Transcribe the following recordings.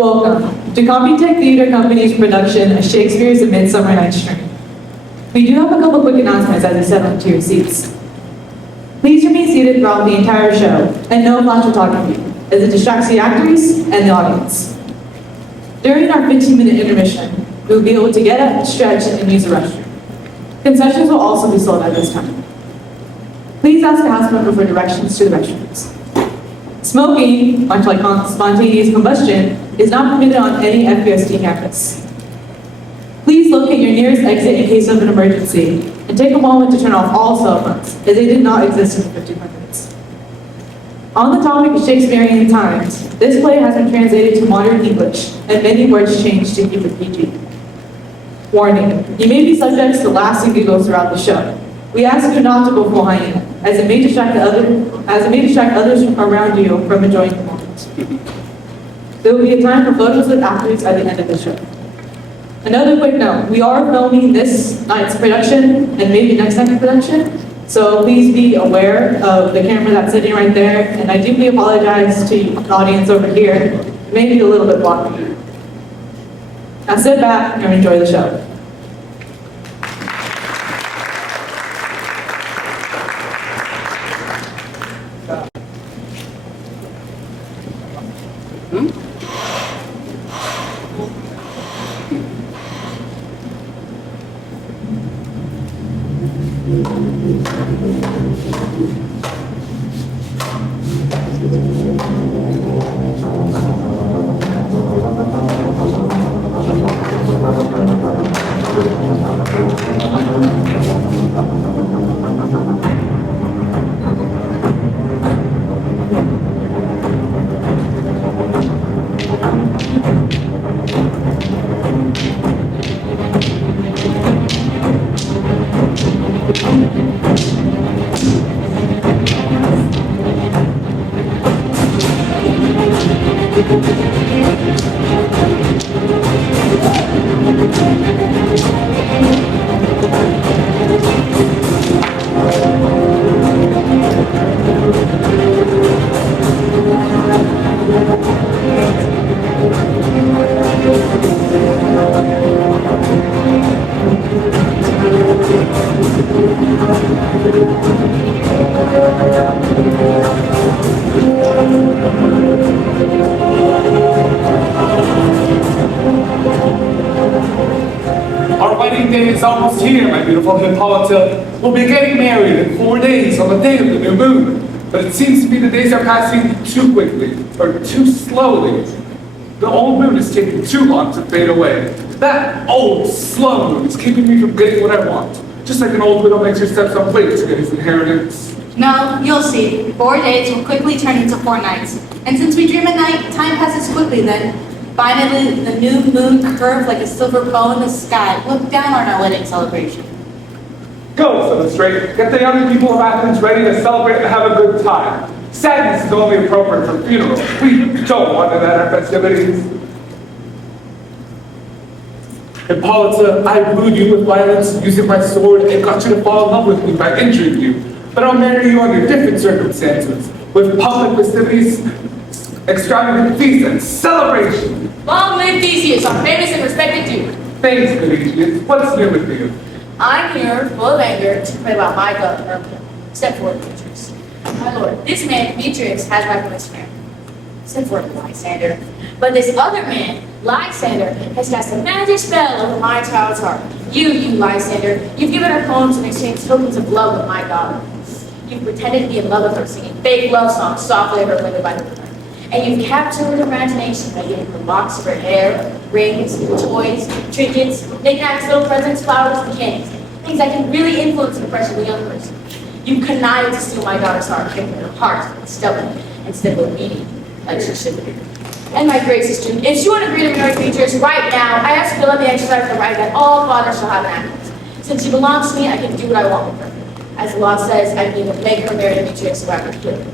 Welcome to Computech Theater Company's production of Shakespeare's A Midsummer Night's Dream. We do have a couple quick announcements as you settle into your seats. Please remain seated throughout the entire show, and no flash photography, as it distracts the actors and the audience. During our 15-minute intermission, we will be able to get up, stretch, and use the restroom. Concessions will also be sold at this time. Please ask a house member for directions to the restrooms. Smoking, much like spontaneous combustion, is not permitted on any FBST campus. Please locate your nearest exit in case of an emergency, and take a moment to turn off all cell phones, as they did not exist in the 1500s. On the topic of Shakespearean times, this play has been translated to modern English, and many words changed to keep it PG. Warning, you may be subject to lasting giggles throughout the show. We ask you not to go full hyena, as it may distract others around you from enjoying the moment. There will be a time for photos with actors at the end of the show. Another quick note, we are filming this night's production and maybe next night's production, so please be aware of the camera that's sitting right there, and I deeply apologize to the audience over here. It may be a little bit blocky. Now sit back and enjoy the show. Our wedding day is almost here, my beautiful Hippolyta. We'll be getting married in 4 days on the day of the new moon. But it seems to me the days are passing too quickly, or too slowly. The old moon is taking too long to fade away. That old, slow moon is keeping me from getting what I want. Just like an old widow makes her stepson wait to get his inheritance. No, you'll see. 4 days will quickly turn into 4 nights. And since we dream at night, time passes quickly then. Finally, the new moon curved like a silver bow in the sky. Look down on our wedding celebration. Go, Silverstraight. Get the young people of Athens ready to celebrate and have a good time. Sadness is only appropriate for funerals. We don't want it at our festivities. Hippolyta, I wooed you with violence using my sword and got you to fall in love with me by injuring you. But I'll marry you under different circumstances, with public festivities, extravagant feasts, and celebration. Long live Theseus, our famous and respected duke. Thanks, Demetrius. What's new with you? I'm here, full of anger, to complain about my governor. Step forward, Demetrius. My lord, this man, Demetrius, has my permission. Step forward, Lysander. But this other man, Lysander, has cast a magic spell over my child's heart. You, Lysander, you've given her poems in exchange tokens of love with my daughter. You've pretended to be in love with her, singing fake love songs softly at her window by the river. And you've captured her imagination by giving her locks of her hair, rings, toys, trinkets, knickknacks, little presents, flowers, and candies. Things that can really influence the impression of a young person. You connived to steal my daughter's heart, giving her heart stubborn instead of obedient, like she should be. And my great sister, if she would agree to marry Demetrius right now, I ask you to let me exercise the right that all fathers shall have an act. Since she belongs to me, I can do what I want with her. As the law says, I can even make her marry Demetrius so I can kill him.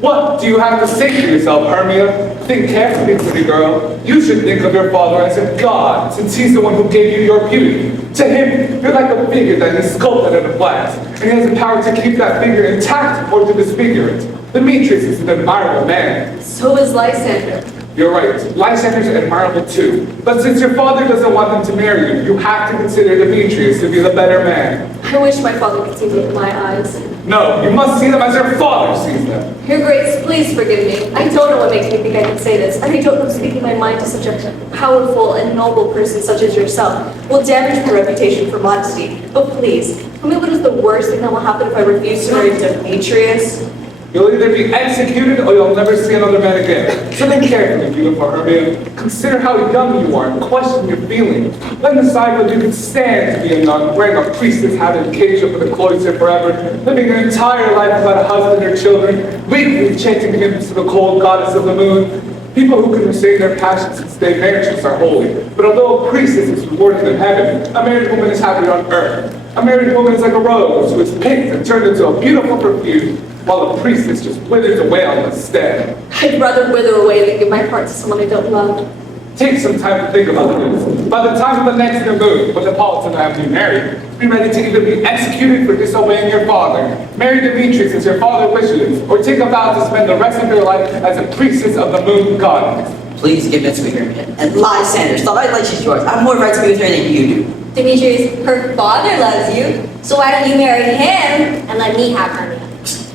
What do you have to say for yourself, Hermia? Think carefully, pretty girl. You should think of your father as a god, since he's the one who gave you your beauty. To him, you're like a figure that he sculpted in a glass, and he has the power to keep that figure intact or to disfigure it. Demetrius is an admirable man. So is Lysander. You're right, Lysander's admirable too. But since your father doesn't want them to marry you, you have to consider Demetrius to be the better man. I wish my father could see me with my eyes. No, you must see them as your father sees them. Your Grace, please forgive me. I don't know what makes me think I can say this, and I don't know if speaking my mind to such a powerful and noble person such as yourself will damage my reputation for modesty. But please, tell me what is the worst thing that will happen if I refuse to marry Demetrius? You'll either be executed or you'll never see another man again. So think carefully, beautiful Hermia. Consider how young you are and question your feelings. Then decide whether you can stand to be a nun, wearing a priestess hat and caged up in the cloister forever, living your entire life without a husband or children, weekly chanting hymns to the cold goddess of the moon. People who can restrain their passions and stay virtuous are holy. But although a priestess is rewarded in heaven, a married woman is happy on earth. A married woman is like a rose who is picked and turned into a beautiful perfume, while a priestess just withers away on the stem. I'd rather wither away than give my heart to someone I don't love. Take some time to think about this. By the time of the next new moon, when the Palatine have you married, be ready to either be executed for disobeying your father, marry Demetrius as your father wishes, or take a vow to spend the rest of your life as a priestess of the moon goddess. Please give it to her. And Lysander, stop acting like she's yours. I have more right to be with her than you do. Demetrius, her father loves you, so why don't you marry him and let me have her?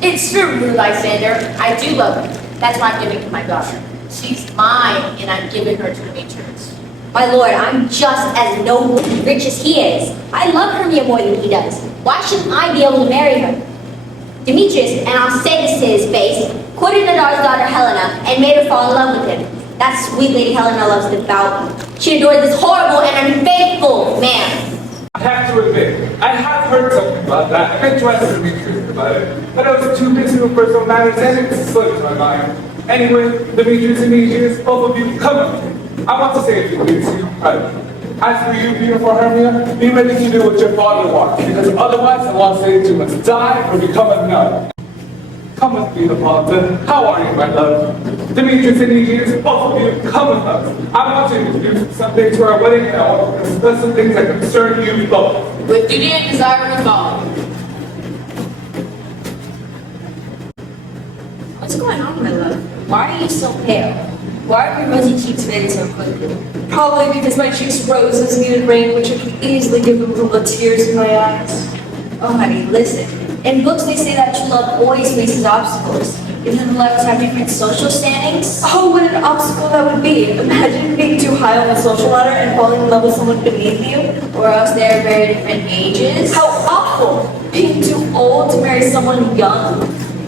It's true, Lysander. I do love her. That's why I'm giving her my daughter. She's mine, and I'm giving her to Demetrius. My lord, I'm just as noble and rich as he is. I love Hermia more than he does. Why shouldn't I be able to marry her? Demetrius, and I'll say this to his face, courted Nadar's daughter Helena and made her fall in love with him. That sweet lady Helena loves devout. She adored this horrible and unfaithful man. I have to admit, I have heard something about that. I'm interested to be curious about it. But I was too busy with personal matters and it slipped my mind. Anyway, Demetrius, both of you, come on. I want to say a few things to you. As for you, beautiful Hermia, be ready to do what your father wants, because otherwise the law says you must die or become a nun. Come with me, the Palatine. How are you, my love? Demetrius and Aegeus, both of you, come with us. I want to introduce some things to our wedding, and I want to discuss some things that concern you both. With duty and desire resolved. What's going on, my love? Why are you so pale? Why are your rosy cheeks fading so quickly? Probably because my cheeks rose as needed rain, which I could easily give them from the tears in my eyes. Oh, honey, listen. In books, they say that true love always faces obstacles. Even lovers have different social standings. Oh, what an obstacle that would be. Imagine being too high on the social ladder and falling in love with someone beneath you. Or else they're very different ages. How awful! Being too old to marry someone young.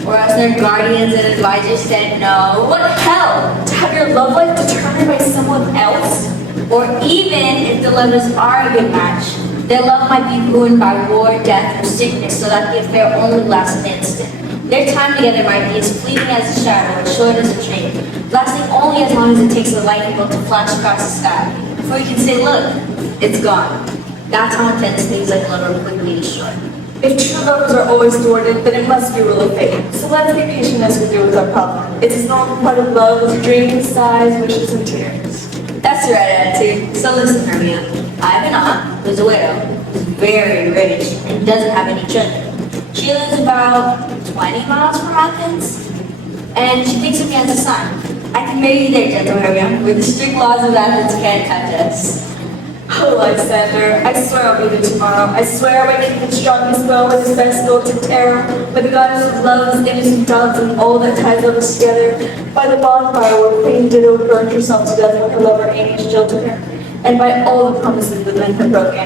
Or else their guardians and advisors said no. What hell! To have your love life determined by someone else? Or even if the lovers are a good match, their love might be ruined by war, death, or sickness so that the affair only lasts an instant. Their time together might be as fleeting as a shadow or short as a dream, lasting only as long as it takes the lightning bolt to flash across the sky, before you can say, look, it's gone. That's how intense things like love are quickly destroyed. If true lovers are always thwarted, then it must be rule of fate. So let's be patient as we do with our problem. It's a normal part of love with dreams, sighs, wishes, and tears. That's the right attitude. So listen, Hermia. I have an aunt who's a widow, who's very rich, and doesn't have any children. She lives about 20 miles from Athens, and she thinks of me as a son. I can marry you there, gentle Hermia, where the strict laws of Athens can't touch us. Oh, Lysander, I swear I'll be there tomorrow. I swear by making the strongest bow with his best gold to terror, by the goddess of love's innocent doves and all that ties us together, by the bonfire where Queen Dido burned herself to death when her lover Aeneas jilted her, and by all the promises that men have broken,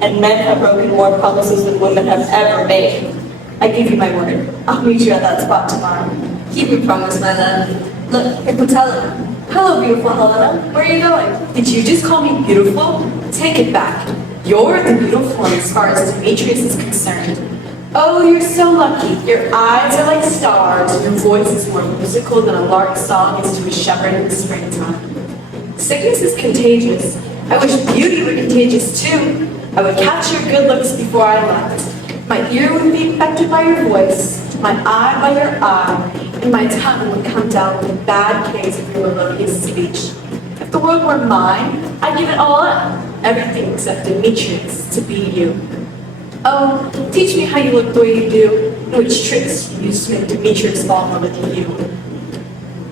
and men have broken more promises than women have ever made. I give you my word. I'll meet you at that spot tomorrow. Keep your promise, my love. Look, here, Patella. Hello, beautiful Helena. Where are you going? Did you just call me beautiful? Take it back. You're the beautiful one as far as Demetrius is concerned. Oh, you're so lucky. Your eyes are like stars, and your voice is more musical than a lark's song is to a shepherd in the springtime. Sickness is contagious. I wish beauty were contagious too. I would catch your good looks before I left. My ear would be affected by your voice, my eye by your eye, and my tongue would come down with a bad case of your melodious speech. If the world were mine, I'd give it all up, everything except Demetrius, to be you. Oh, teach me how you look the way you do, and which tricks you use to make Demetrius fall in love with you.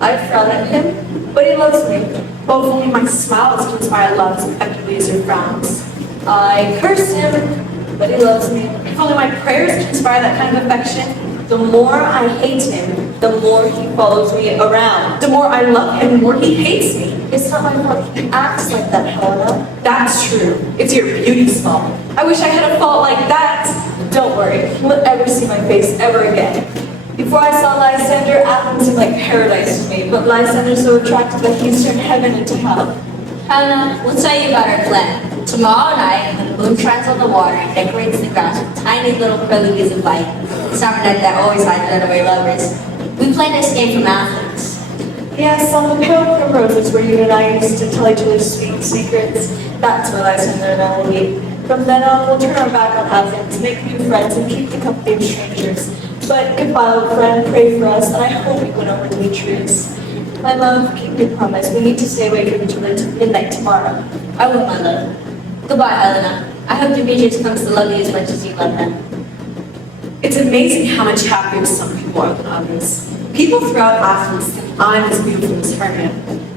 I frown at him, but he loves me. Oh, if only my smiles can inspire love as effectively as your frowns. I curse him, but he loves me. If only my prayers can inspire that kind of affection. The more I hate him, the more he follows me around. The more I love him, the more he hates me. It's not my fault he acts like that, Helena. That's true. It's your beauty's fault. I wish I had a fault like that. Don't worry, he won't ever see my face ever again. Before I saw Lysander, Athens seemed like paradise to me, but Lysander's so attractive that he's turned heaven into hell. Helena, we'll tell you about our plan. Tomorrow night, when the moon shines on the water and decorates the grass with tiny little preludes of light, the summer night that always hides runaway lovers, we plan to escape from Athens. Yes, on the pale primroses where you and I used to tell each other sweet secrets. That's where Lysander and I will meet. From then on, we'll turn our back on Athens, make new friends, and keep the company of strangers. But goodbye, old friend, pray for us, and I hope we win over Demetrius. My love, keep your promise. We need to stay away from each other until midnight tomorrow. I will, my love. Goodbye, Helena. I hope Demetrius comes to love you as much as you love him. It's amazing how much happier some people are than others. People throughout Athens think I'm as beautiful as Hermia.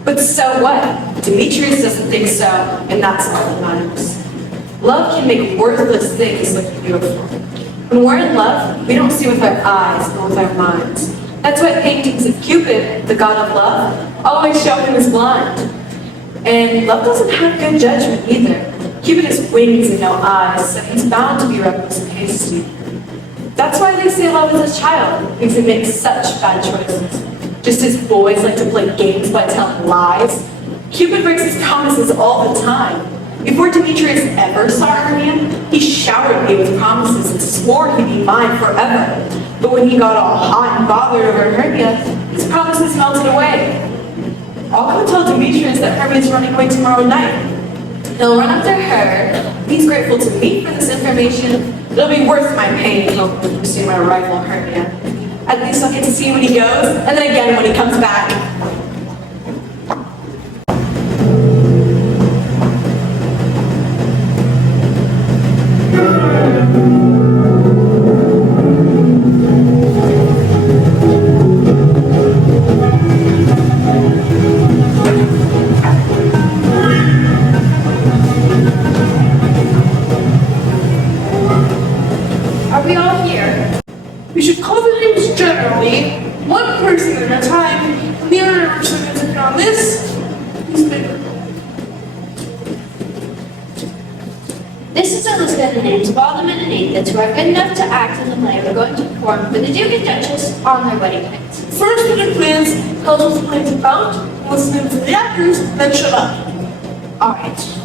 But so what? Demetrius doesn't think so, and that's all that matters. Love can make worthless things look beautiful. When we're in love, we don't see with our eyes, but with our minds. That's why paintings of Cupid, the god of love, always show him as blind. And love doesn't have good judgment either. Cupid has wings and no eyes, so he's bound to be reckless and hasty. That's why they say love is a child, because it makes such bad choices. Just as boys like to play games by telling lies, Cupid breaks his promises all the time. Before Demetrius ever saw Hermia, he showered me with promises and swore he'd be mine forever. But when he got all hot and bothered over Hermia, his promises melted away. I'll go tell Demetrius that Hermia's running away tomorrow night. He'll run up to her. He's grateful to me for this information. It'll be worth my pain if he'll pursue my rival Hermia. At least I'll get to see him when he goes, and then again when he comes back. Are we all here? We should call the names generally, one person at a time, and the other person on this is bigger. This is a list of the names of all the men and Athens who are good enough to act in the play we're going to perform for the Duke and Duchess on their wedding night. First, we do plans, tell us what the plan's about, listen to the actors, then shut up. Alright.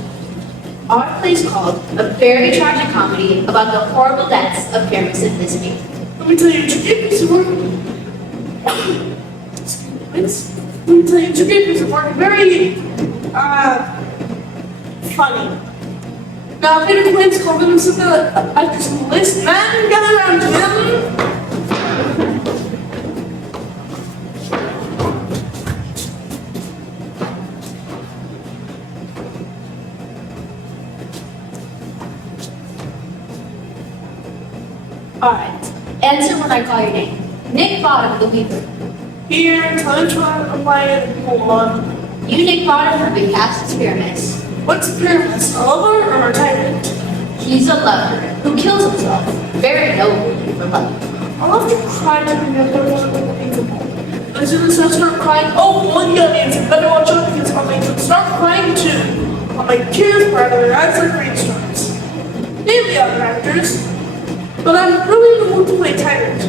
Our play is called A Very Tragic Comedy About the Horrible Deaths of Pyramus and Thisbe. Let me tell you two good pieces of work. Let me tell you two good pieces of work. Very, funny. Now, Peter Quinn's confidence of the actors on the list. Man, gather around him. Alright. Answer when I call your name. Nick Bottom, the Weaver. Here, tell each one to play and hold on. You, Nick Bottom, have been cast as Pyramus. What's Pyramus, a lover or a tyrant? He's a lover who kills himself. Very noble for love. I love to cry to him and everyone unbelievable. As soon as I start crying, oh, one young answer, better watch out because I'll make them start crying too. I'll make tears pour out of their eyes like rainstorms. Name the other actors. But I'm really the one to play tyrant.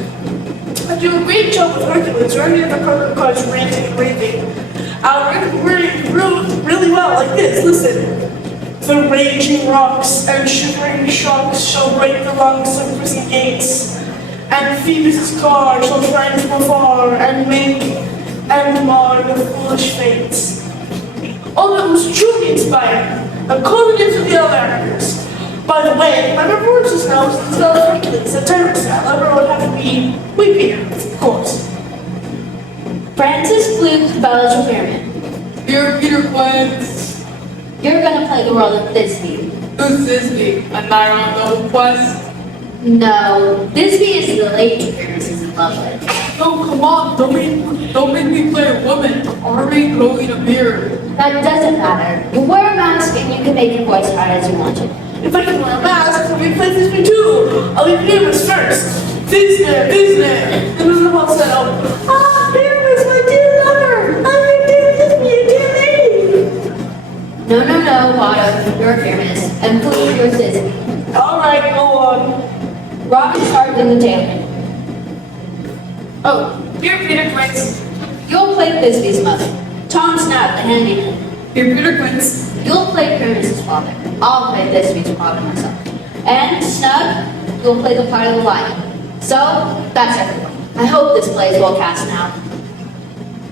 I do a great job with Hercules, or any other part of the cars ranting and raving. I'll really well like this, listen. The raging rocks and shivering shocks shall break the locks of prison gates, and Phoebus' car shall shine from afar and make and mar the foolish fates. All that was truly inspired, according to the other actors. By the way, my performance now is the style of Hercules, a terrible style. Everyone would have to be weepy, of course. Francis Fluke, Bell's Repairman. Dear Peter Quinn, You're gonna play the role of Thisbe. who's Thisbe? A knight on the quest? No, Thisbe is the lady Paris is in love with. No, come on, don't make me play a woman. I'm already growing a beard. That doesn't matter. You wear a mask and you can make your voice out as you want to. If I can wear a mask, I'll be playing this too. I'll be famous first. Disney. And then I'll say, ah, Paris, my dear lover. I'm your dear Disney, dear lady. No, Otto, you're a Pyramus, and Fluke, you're Thisbe. All right, go on. Robin Harding the tailor. Oh, dear Peter Quince. You'll play Thisbe's mother. Tom Snap, the handyman. Dear Peter Quince. You'll play Pyramus' father. I'll play Thisbe's father myself. And Snug, you'll play the part of the lion. So, that's everyone. I hope this play is well cast now.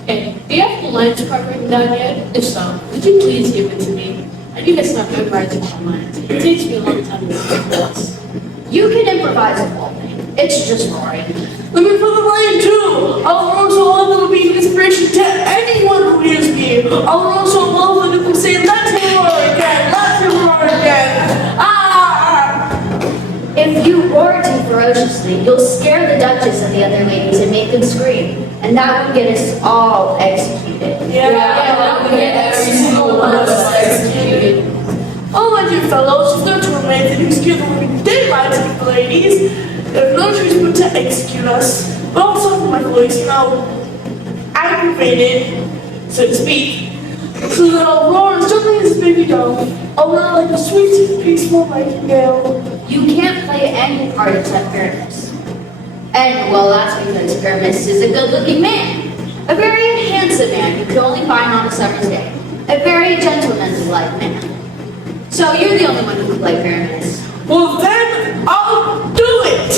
Hey, do you have the lines part written down yet? If so, would you please give it to me? I need to start memorizing my lines. It takes me a long time to make this. You can improvise the whole thing. It's just roaring. Let me put the lion too. I'll also love will be an inspiration to anyone who hears me. I'll also love when you can say, let him roar again, let him roar again. Ah! If you roar too ferociously, you'll scare the Duchess and the other ladies and make them scream. And that would get us all executed. Yeah, that would get every single one of us executed. Oh, my dear fellows, it's not too romantic to excuse the living daylights of the ladies. There's no choice but to execute us. But also, my voice, aggravated, so to speak. So that I'll roar as gently as a baby dove. I'll roar like a sweet, peaceful nightingale. You can't play any part except Pyramus. And, well, that's because Pyramus is a good-looking man. A very handsome man you could only find on a summer's day. A very gentlemanly-like man. So you're the only one who can play Pyramus. Well, then I'll do it!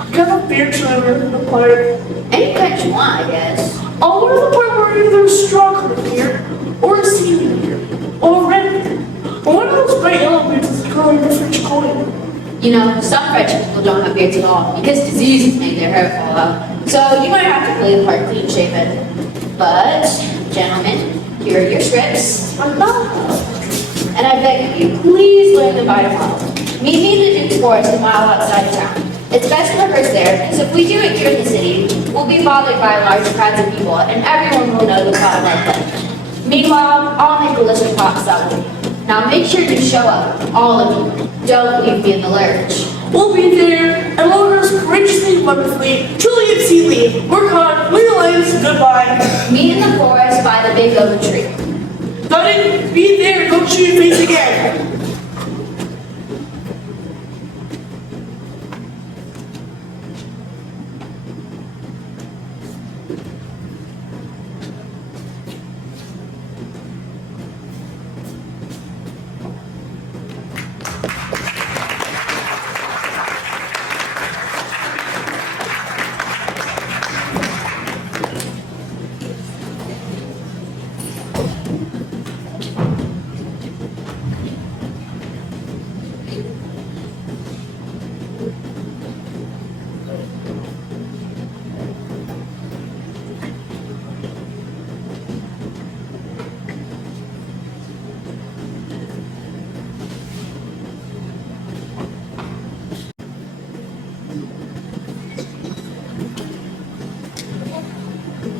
I got a beard trimmer in the part. Any kind you want, I guess. I'll wear the part where either a straw curly beard, or a seaweed beard, or a red beard. Or one of those bright yellow beards that's growing a French coin. You know, some French people don't have beards at all because diseases make their hair fall out. So you might have to play the part clean shaven. But, gentlemen, here are your scripts. And I beg of you, please learn them by tomorrow. Meet me in the Duke's Forest a mile outside of town. It's best to rehearse there, because if we do it here in the city, we'll be bothered by large crowds of people, and everyone will know the plot of our play. Meanwhile, I'll make a list of plots that week. Now make sure you show up, all of you. Don't leave me in the lurch. We'll be there, and we'll rehearse courageously, wonderfully, truly exceedingly. Work hard, realize, goodbye. Meet in the forest by the big oak tree. Dunning, be there, don't show your face again.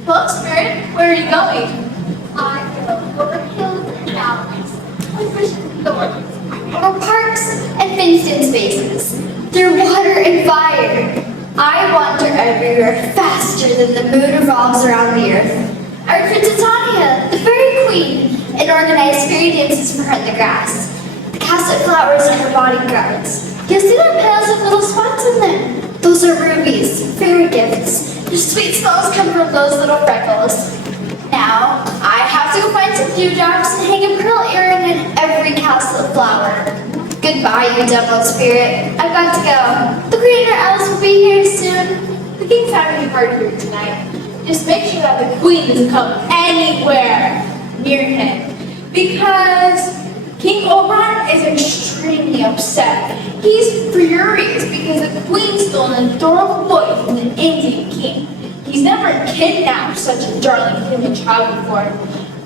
Well, Spirit, where are you going? I go over hills and valleys, over shores, over parks and fenced-in spaces, through water and fire. I wander everywhere faster than the moon revolves around the earth. I recruit Titania, the fairy queen, and organize fairy dances for her in the grass. The casket flowers are her bodyguards. You'll see their pails with little spots in them. Those are rubies, fairy gifts. Your sweet smells come from those little freckles. Now, I have to go find some dewdrops and hang a pearl earring in Goodbye, you devil spirit. I've got to go. The Queen or Alice will be here soon. The king's having a party here tonight. Just make sure that the queen doesn't come anywhere near him. Because King Oberon is extremely upset. He's furious because the queen stole an adorable boy from an Indian king. He's never kidnapped such a darling human child before.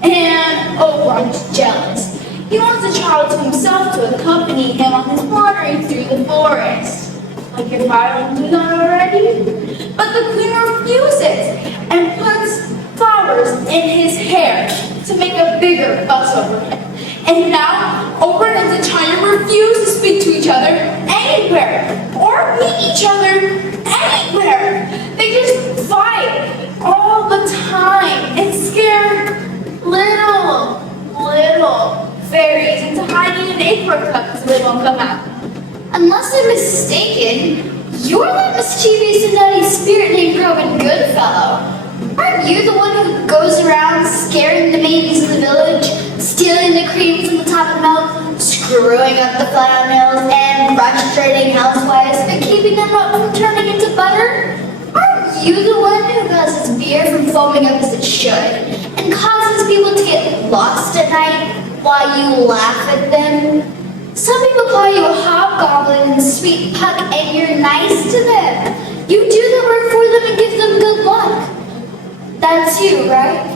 And Oberon is jealous. He wants the child to himself to accompany him on his wandering through the forest. Like if I don't do that already? But the queen refuses and puts flowers in his hair to make a bigger fuss over him. And now, Oberon and the China refuse to speak to each other anywhere or meet each other anywhere. They just fight all the time and scare little fairies into hiding in acorn cups so they won't come out. Unless I'm mistaken, you're that mischievous and nutty spirit named Robin Goodfellow. Aren't you the one who goes around scaring the babies in the village, stealing the creams and the top of milk, screwing up the flour mills, and frustrating housewives and keeping them up from turning into butter? Aren't you the one who causes beer from foaming up as it should, and causes people to get lost at night while you laugh at them? Some people call you a hobgoblin and sweet puck, and you're nice to them. You do the work for them and give them good luck. That's you, right?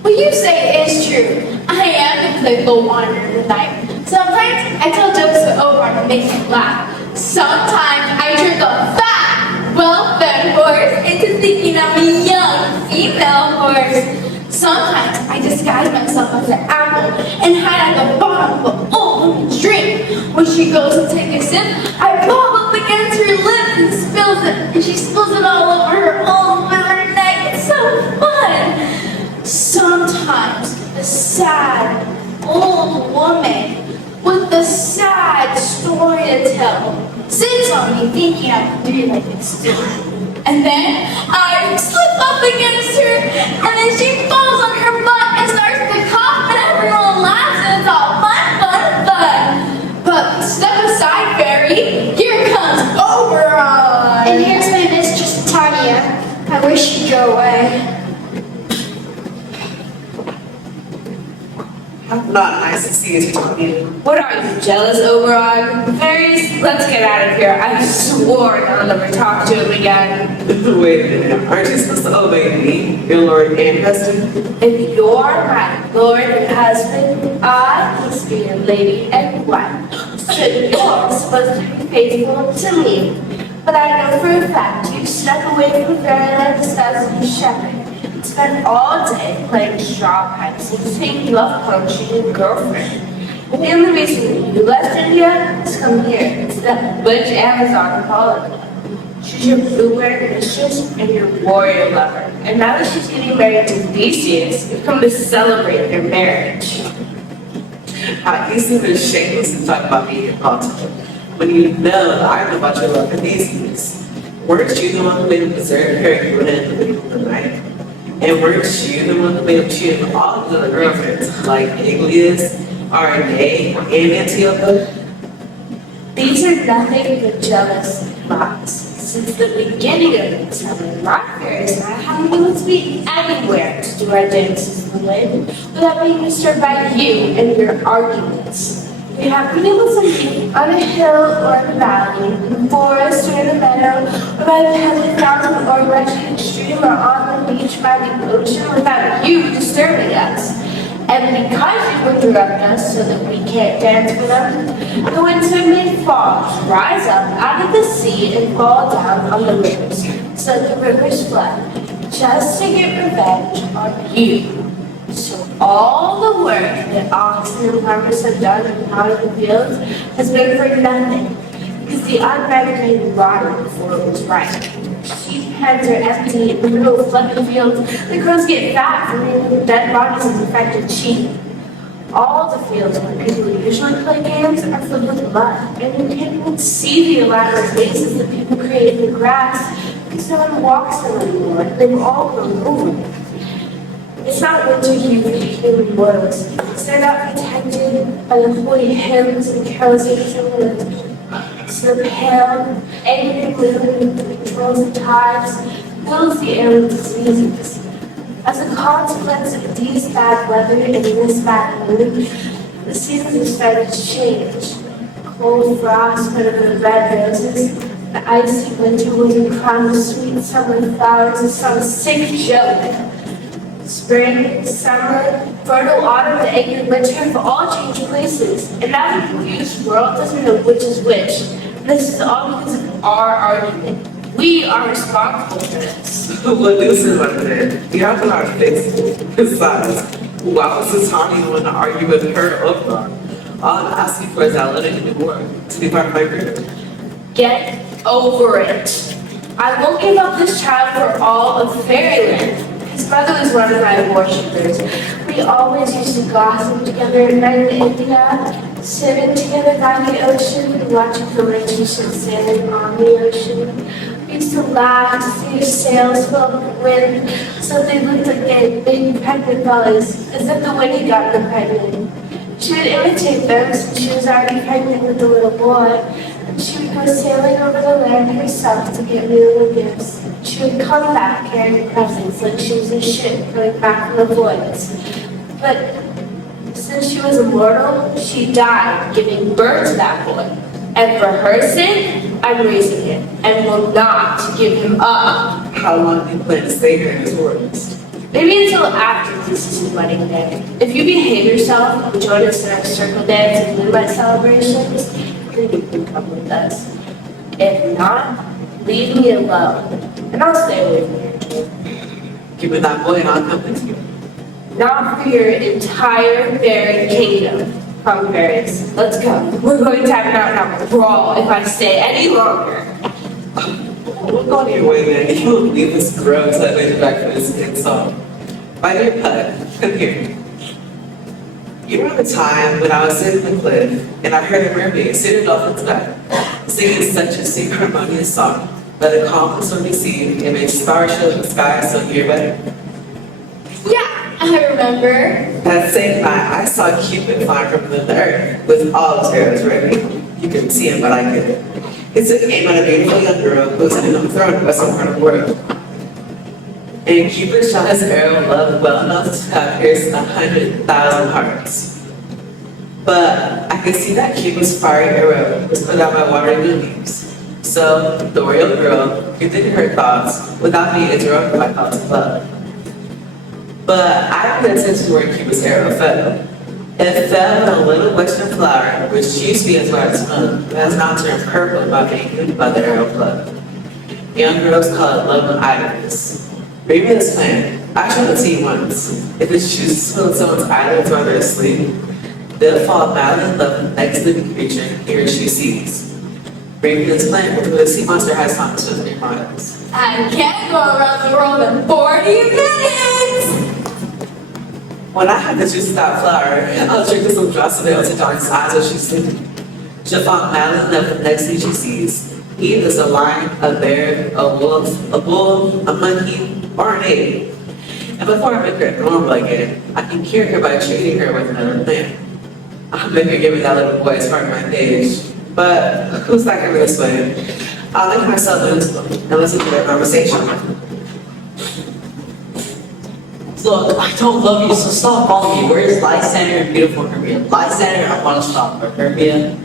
What you say is true. I am the playful wanderer of the night. Sometimes I tell jokes to Oberon and make him laugh. Sometimes I trick a fat, well-fed horse into thinking I'm a young female horse. Sometimes I disguise myself as an apple and hide at the bottom of an old woman's drink. When she goes to take a sip, I bob up against her lips and spills it, and she spills it all over her old withered neck. It's so fun. Sometimes the sad old woman with the sad story to tell sits on me thinking I'm three-legged stool. And then I slip up against her, and then she falls on her butt and starts to cough, and everyone laughs, and it's all fun. But step aside, fairy. Here comes Oberon. And here's my mistress, Tanya. I wish she'd go away. Not nice to see you, Tony. What are you, jealous, Oberon? Fairies, let's get out of here. I swore I'll never talk to him again. Wait a minute, aren't you supposed to obey me, your lord and husband? If you're my lord and husband, I must be your lady and wife. So you're supposed to be faithful to me. But I know for a fact you snuck away from fairyland disguised as a shepherd. Spend all day playing straw pipes and think you love approaching your girlfriend. And the only reason you left India is come here to that butch Amazon holiday. She's your blue-haired mistress and your warrior lover. And now that she's getting married to Theseus, you've come to celebrate their marriage. You seem to shameless to talk about me in politics when you know I know about your love for Theseus. Weren't you the one who made him deserve Harry in the middle of the night? And weren't you the one who made him cheat on all the other girlfriends, like Iglias, Arne, and Antiopa? These are nothing but jealous thoughts. Since the beginning of Midsummer, my fairies and I haven't been able to be anywhere to do our dances in the wind without being disturbed by you and your arguments. We have been able to meet on a hill or in a valley, in the forest or in a meadow, or by the heavenly fountain or rushing stream or on the beach by the ocean without you disturbing us. And because you interrupt us so that we can't dance with them, the winter mid-fall rise up out of the sea and fall down on the rivers, so the rivers flood, just to get revenge on you. So all the work that oxen and farmers have done in plowing the fields has been for nothing, because the unregulated rotted before it was ripe. Sheep pens are empty in the middle of flooded fields. The crows get fat from eating dead bodies of infected sheep. All the fields where people usually play games are filled with mud, and you can't even see the elaborate mazes that people create in the grass because no one walks them anymore. They've all grown over. It's not winter here for human mortals. they're not protected by the holy hymns and carols of Finland. So the pale, angry moon that controls the tides fills the air with diseases. As a consequence of these bad weather and this bad mood, the seasons have started to change. Cold frost spread over the red roses, the icy winter was crowned with sweet summer flowers and some sick joke. Spring, summer, fertile autumn, and angry winter have all changed places, and now the confused world doesn't know which is which. This is all because of our argument. We are responsible for this. Well, this is what it is. You have to not fix it. Besides, why was Satani want to argue with her over? All I'm asking for is that little new work to be part of my group. Get over it. I won't give up this child for all of fairyland. His mother was one of my worshippers. We always used to gossip together at night in India, sitting together by the ocean and watching the ships sailing on the ocean. We used to laugh to see her sails fill with wind, so they looked like big pregnant fellas, as if the wind had gotten her pregnant. She would imitate them since she was already pregnant with the little boy, and she would go sailing over the land herself to get me little gifts. She would come back carrying presents like she was a ship coming back from the voids. But since she was immortal, she died giving birth to that boy. And for her sake, I'm raising him and will not give him up. How long do you plan to stay here in this world? Maybe until after Thesis' wedding day. If you behave yourself and join us in our circle dance and moonlight celebrations, then you can come with us. If not, leave me alone, and I'll stay away from you. Give me that boy and I'll come with you. Not for your entire fairy kingdom. Come, fairies, let's go. We're going to have an out-and-out brawl if I stay any longer. Look on your way, man. You won't leave this gross that made breakfast and song. My dear Pud, come here. You remember the time when I was sitting on the cliff and I heard a mermaid sitting off its back, singing such a sweet harmonious song, let it calm the stormy sea and make stars show in the sky so you're better. Yeah, I remember. That same night, I saw Cupid fly from the earth with all his arrows ready. You couldn't see him, but I could. He took aim at a beautiful young girl who was sitting on the throne in the western part of the world. And Cupid shot his arrow of love well enough to have pierced 100,000 hearts. But I could see that Cupid's fiery arrow was put out by watery moonbeams. So the royal girl continued her thoughts without being interrupted by thoughts of love. But I paid attention to where Cupid's arrow fell. It fell on a little western flower, which used to be as white as smoke, but has now turned purple by being moved by the arrow flood. Young girls call it love and idleness. Maybe this plan, I showed it to you once. If it chooses to fill someone's eyelids while they're asleep, they'll fall madly in love with the next living creature he or she sees. Maybe this plan will do the sea monster has time to swim in your eyes. I can't go around the world in 40 minutes! When I had to juice that flower, I'll drink some drops of it to John's eyes as she's sleeping. She'll fall madly in love with the next thing she sees. Either it's a lion, a bear, a wolf, a bull, a monkey, or an ape. And before I make her normal again, I can cure her by treating her with another thing. I'll make her give me that little boy as part of my page. But who's that gonna this way? I'll make myself invisible and listen to their conversation. Look, I don't love you, so stop following me. Where's Lysander and beautiful Hermia? Lysander, I want to stop her. Hermia?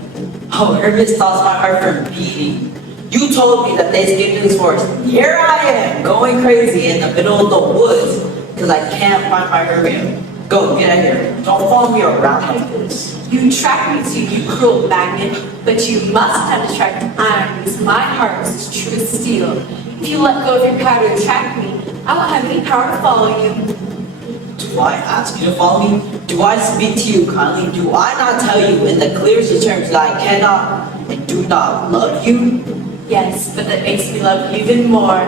Oh, Hermia stops my heart from beating. You told me that they escaped in this forest. Here I am, going crazy in the middle of the woods, because I can't find my Hermia. Go, get out of here. Don't follow me around like this. You tracked me too, you cruel magnet, but you must have attracted iron, because my heart is true as steel. If you let go of your power to attract me, I won't have any power to follow you. Do I ask you to follow me? Do I speak to you kindly? Do I not tell you in the clearest of terms that I cannot and do not love you? Yes, but that makes me love you even more.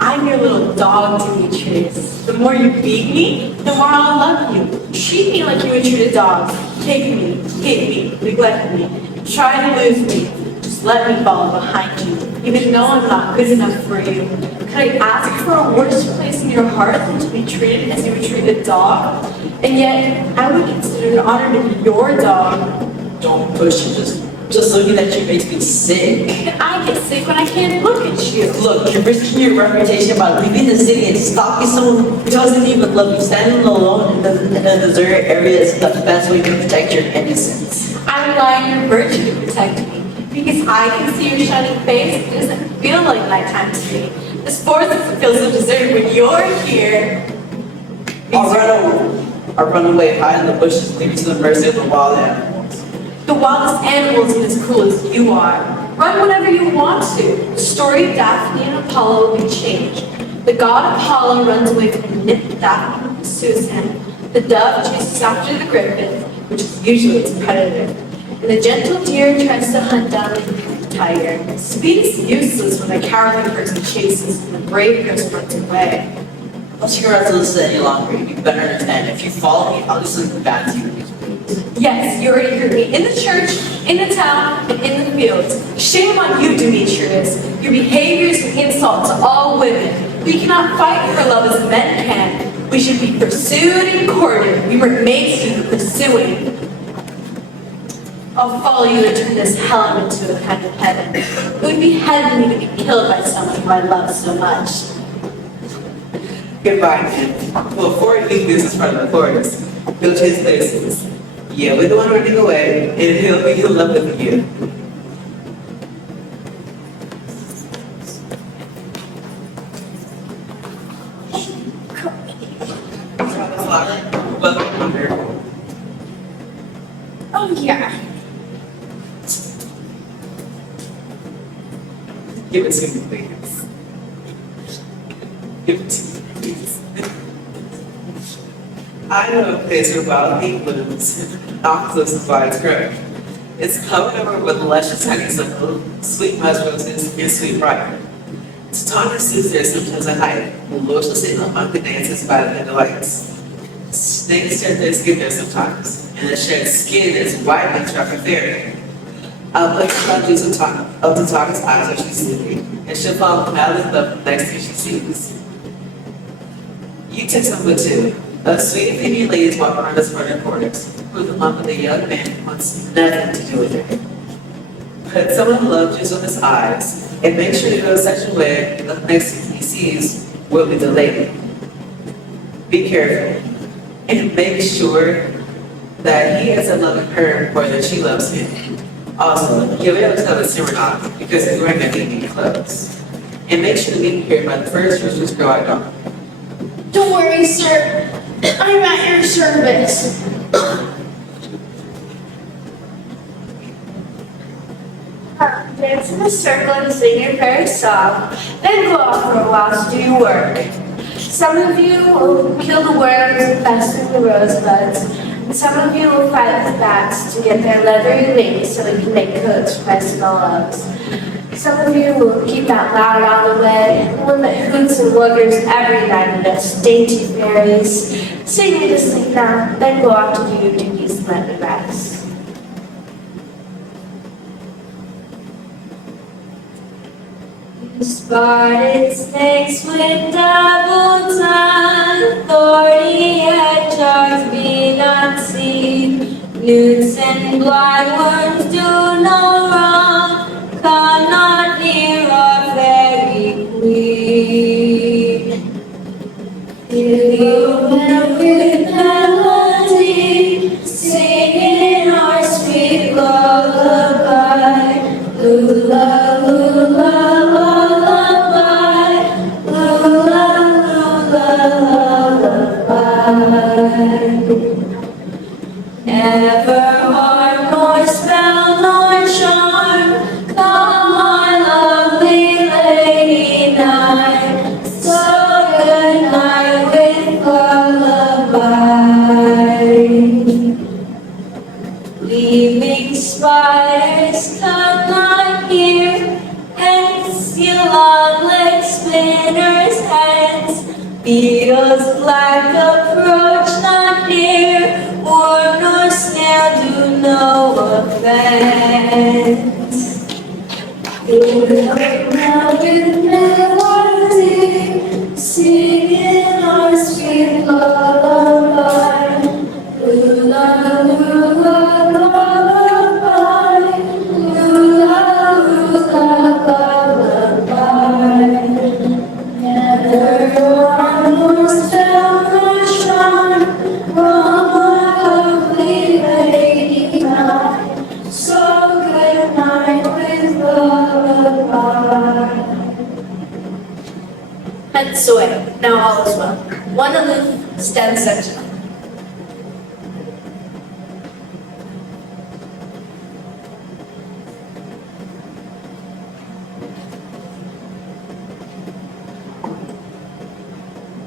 I'm your little dog, Demetrius. The more you beat me, the more I'll love you. Treat me like you would treat a dog. Take me, hate me, neglect me, try to lose me. Just let me follow behind you, even though I'm not good enough for you. Could I ask for a worse place in your heart than to be treated as you would treat a dog? And yet, I would consider it an honor to be your dog. Don't push it. Just looking at you makes me sick. And I get sick when I can't look at you. Look, you're risking your reputation by leaving the city and stalking someone who doesn't even love you. Standing alone in a deserted area is the best way to protect your innocence. I'm relying on virtue to protect me. Because I can see your shining face, it doesn't feel like nighttime to me. This forest doesn't feel so deserted when you're here. I'll run away, hide in the bushes, leave you to the mercy of the wild animals. The wildest animals are as cruel as you are. Run whenever you want to. The story of Daphne and Apollo will be changed. The god Apollo runs away from the nymph Daphne who pursues him. The dove chases after the griffin, which is usually its predator. And the gentle deer tries to hunt down the tiger. Speed is useless when a cowardly person chases and the brave person runs away. I'll stick around to listen any longer. You better understand. If you follow me, I'll do something bad to you. Yes, you already heard me. In the church, in the town, and in the fields. Shame on you, Demetrius. Your behavior is an insult to all women. We cannot fight for love as men can. We should be pursued and courted. We were made to do the pursuing. I'll follow you and turn this hell into a kind of heaven. It would be heavenly to be killed by someone who I love so much. Goodbye, man. Well, before you leave this part of the forest, he'll change places. Yeah, we're the one running away, and he'll be in love with you. Welcome here. Oh, yeah. Give it to me, please. Give it to me, please. I know a place where wild pink blooms, octopus vines grow. It's covered over with luscious honeysuckle, sweet mushrooms, and sweet briar. Tawny sits there sometimes at height, when Lord will sit among the dances by the delights. Snakes share their skin there sometimes, and the shared skin is white like chocolate fairy. I'll place the boundaries of the Tawny's eyes when she's sleeping, and she'll fall madly in love with the next thing she sees. You take someone too. A sweet and pretty ladies walk around us for their quarters, with a lump of the young man who wants nothing to do with her. Put someone who loves you with his eyes, and make sure you go in such a way that the next thing he sees will be the lady. Be careful, and make sure that he has a love of her more than she loves him. Also, you'll be able to tell the simmer not because he's wearing a neat clothes. And make sure to meet here by the first Christmas girl I know. Don't worry, sir. I'm at your service. Dance in a circle and sing your favorite song, then go off for a while to do your work. Some of you will kill the worms and fasten the rosebuds, and some of you will fight the bats to get their leathery wings so we can make coats for my small loves. Some of you will keep that loud out of the way, and limit hoots and woogers every night against dainty fairies. Sing me to sleep now, then go off to do your duties and let me rest. Spotted snakes with double tongue, thorny hedgehogs be not seen. Newts and blind worms do no wrong, come not near our fairy queen. You with melody, singing our sweet lullaby, lula lula. Never harm nor spell nor charm, come my lovely lady nigh, so good night with lullaby. Leaving spiders come not here, hence your long-legged spinners hence, beetles black approach not near, worm nor snail do no offense. Now all is well. One aloof, stand sentinel.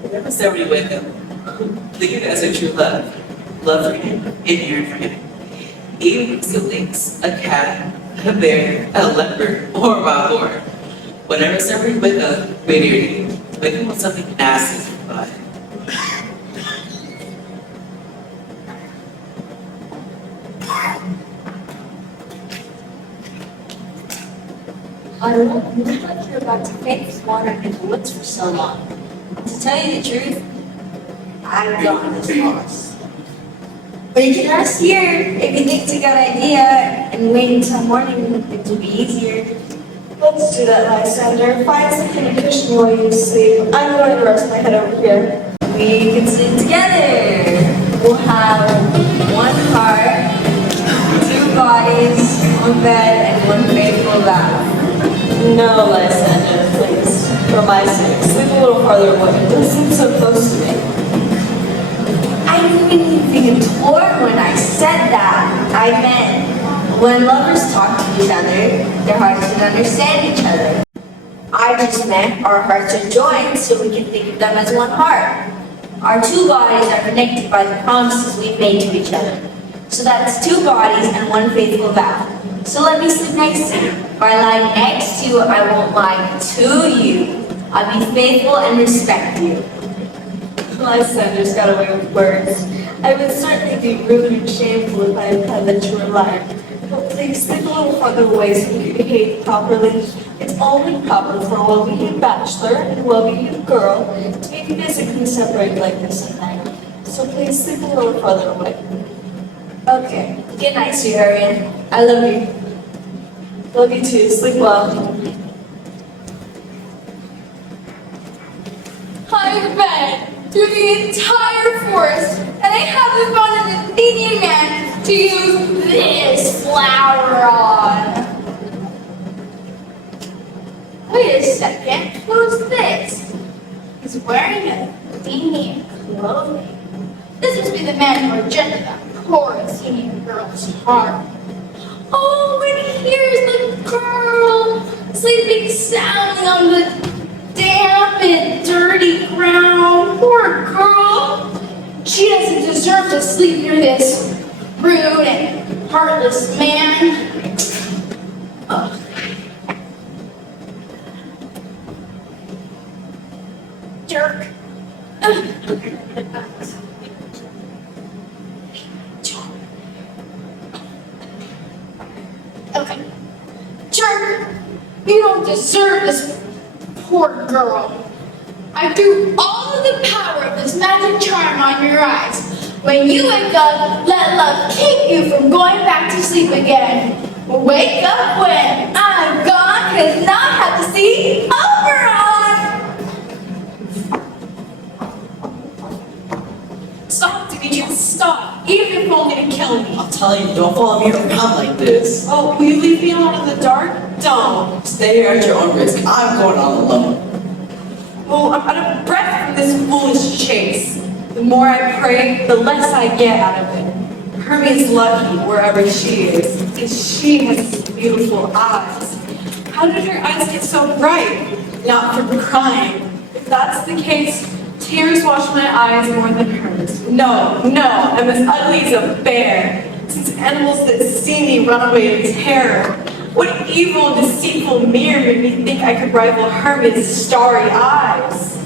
Whenever somebody wake up, thinking as a true love for him, and yearn for him. Even if it links a cat, a bear, a leopard, or a wild boar. Whenever somebody wake up, wake up with something nasty to buy. I don't know, it looks like you're about to face wandering in the woods for so long. To tell you the truth, I've gotten this lost. But you can rest here if you think it's a good idea and wait until morning, it will be easier. Let's do that, Lysander. Find something to cushion while you sleep. I'm going to rest my head over here. We can sleep together. We'll have one heart, two bodies, one bed, and one faithful vow. No, Lysander, please. For my sake, sleep a little farther away. Don't seem so close to me. I didn't even think it toward when I said that. I meant when lovers talk to each other, their hearts can understand each other. I just meant our hearts are joined so we can think of them as one heart. Our two bodies are connected by the promises we've made to each other. So that's two bodies and one faithful vow. So let me sleep next to you. By lying next to you, I won't lie to you. I'll be faithful and respect you. Lysander's got away with words. I would certainly be rude and shameful if I had said that you were lying. But please sleep a little farther away so you can behave properly. It's only proper for a well-behaved bachelor and a well-behaved girl to be physically separated like this at night. So please sleep a little farther away. Okay. Good night, sweetheart. I love you. Love you too. Sleep well. I've been through the entire forest, and I haven't found an Athenian man to use this flower on. Wait a second, who's this? He's wearing Athenian clothing. This must be the man who rejected that poor Athenian girl's heart. Oh, and here's the girl sleeping soundly on the damp and dirty ground. Poor girl. She doesn't deserve to sleep near this rude and heartless man. Ugh. Jerk. Okay. Jerk, you don't deserve this poor girl. I threw all of the power of this magic charm on your eyes. When you wake up, let love keep you from going back to sleep again. Wake up when I'm gone, cause now I have to see Oberon. Stop, Demetrius, stop. Even if only to kill me. I'm telling you, don't follow me around like this. Oh, will you leave me alone in the dark? Don't. Stay here at your own risk. I'm going on alone. Oh, I'm out of breath from this foolish chase. The more I pray, the less I get out of it. Hermione's lucky wherever she is, because she has beautiful eyes. How did her eyes get so bright? Not from crying. If that's the case, tears wash my eyes more than hers. No, I'm as ugly as a bear. Since animals that see me run away in terror. What evil, deceitful mirror made me think I could rival Hermione's starry eyes?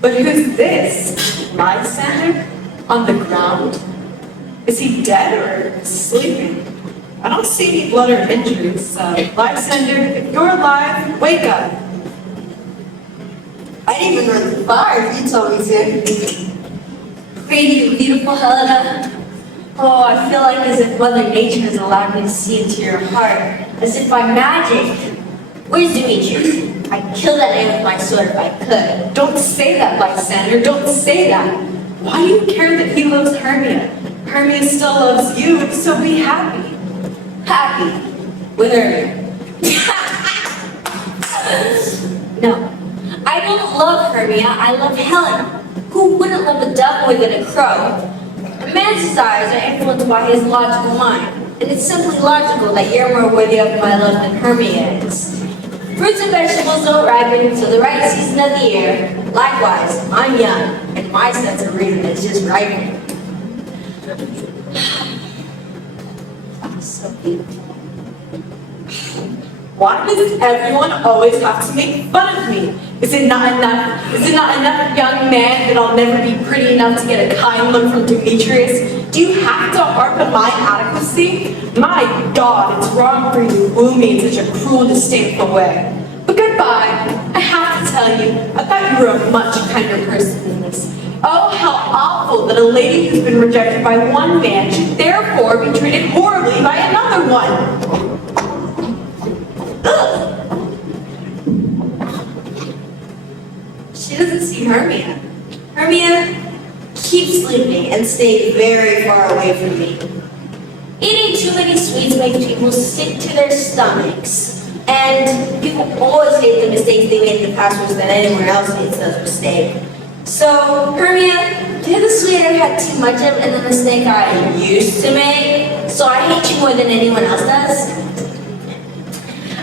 But who's this? Lysander? On the ground? Is he dead or sleeping? I don't see any blood or injuries, so Lysander, if you're alive, wake up. I didn't even run the fire if you told me to. Pretty, beautiful Helena. Oh, I feel like as if Mother Nature has allowed me to see into your heart, as if by magic. Where's Demetrius? I'd kill that man with my sword if I could. Don't say that, Lysander, don't say that. Why do you care that he loves Hermia? Hermia still loves you, and so be happy. Happy with Hermia. No, I don't love Hermia, I love Helena. Who wouldn't love a dove more than a crow? A man's desires are influenced by his logical mind, and it's simply logical that you're more worthy of my love than Hermia is. Fruits and vegetables don't ripen until the right season of the year. Likewise, I'm young, and my sense of reason is just ripening. So beautiful. Why does everyone always have to make fun of me? Is it not enough? Is it not enough, young man, that I'll never be pretty enough to get a kind look from Demetrius? Do you have to harp on my adequacy? My God, it's wrong for you to woo me in such a cruel, disdainful way. But goodbye. I have to tell you, I thought you were a much kinder person than this. Oh, how awful that a lady who's been rejected by one man should therefore be treated horribly by another one. She doesn't see Hermia. Hermia, keep sleeping and stay very far away from me. Eating too many sweets makes people sick to their stomachs. And people always hate the mistakes they made in the past worse than anyone else makes those mistakes. So, Hermia, you're the sweet I had too much of and the mistake I used to make. So I hate you more than anyone else does.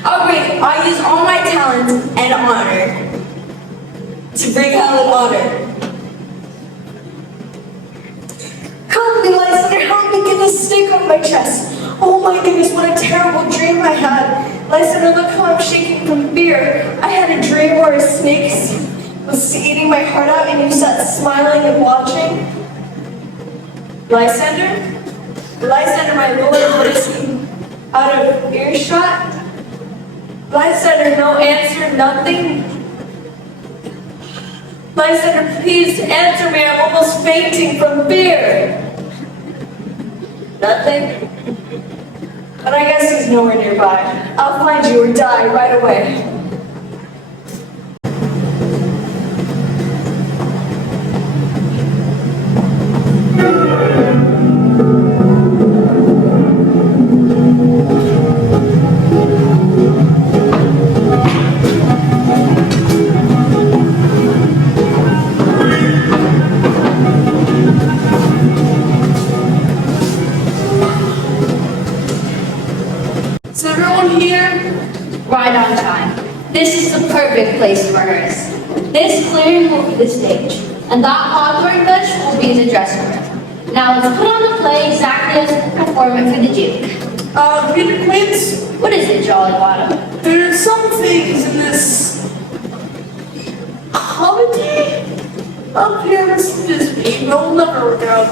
I'll use all my talent and honor to bring Helen honor. Help me, Lysander, help me get this stake off my chest. Oh my goodness, what a terrible dream I had. Lysander, look how I'm shaking from fear. I had a dream where a snake was eating my heart out and you sat smiling and watching. Lysander? Lysander, my lord, what is he? Out of earshot? Lysander, no answer, nothing. Lysander, please answer me. I'm almost fainting from fear. Nothing? But I guess he's nowhere nearby. I'll find you or die right away. Is everyone here? Right on time. This is the perfect place for us. This clearing will be the stage, and that hawthorn bush will be the dressing room. Now let's put on the play exactly as we perform it for the Duke. Peter Quince, What is it, Jolly Bottom? there are some things in this comedy appearance of Disney that will never work out.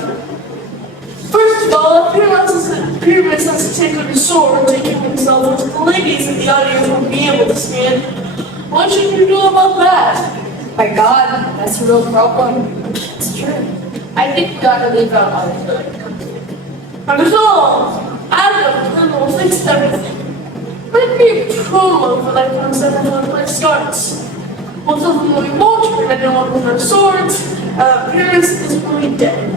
First of all, Pyramus has to take out his sword to keep himself with the ladies in the audience won't be able to stand. What should you do about that? My God, that's a real problem. It's true. I think we gotta leave out all the And it's all, Adam will fix everything. Might be a prologue for that concept when the play starts. Both of them will be motored and no one will have swords, Pyrrhus is really dead.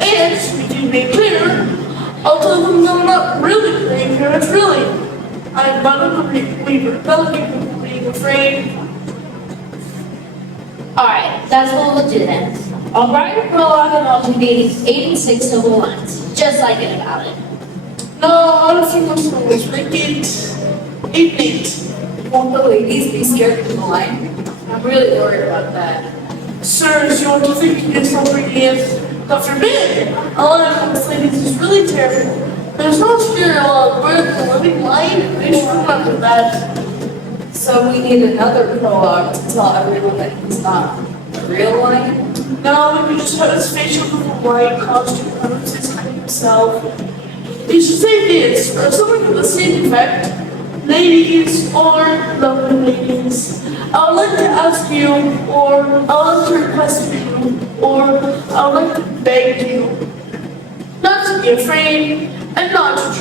And, to be made clear, I'll tell them that I'm not really playing Pyrrhus, really. I'm not a believer, not being afraid. Alright, that's what we'll do then. I'll write a prologue and I'll do 86 civil lines, just like it about it. No, I don't think most of it's wicked. 8. Won't the ladies be scared of the line? I'm really worried about that. Sirs, you want to think yourself against, God forbid, a lot of these ladies is really terrible. There's no spirit of birth, the living light, they should remember that. So we need another prologue to tell everyone that he's not a real lion? No, we could just have his facial little white costume cover his himself. You should say this, or something to the same effect. Ladies, or lovely ladies, I would like to ask you, or I would like to request of you, or I would like to beg you, not to be afraid, and not to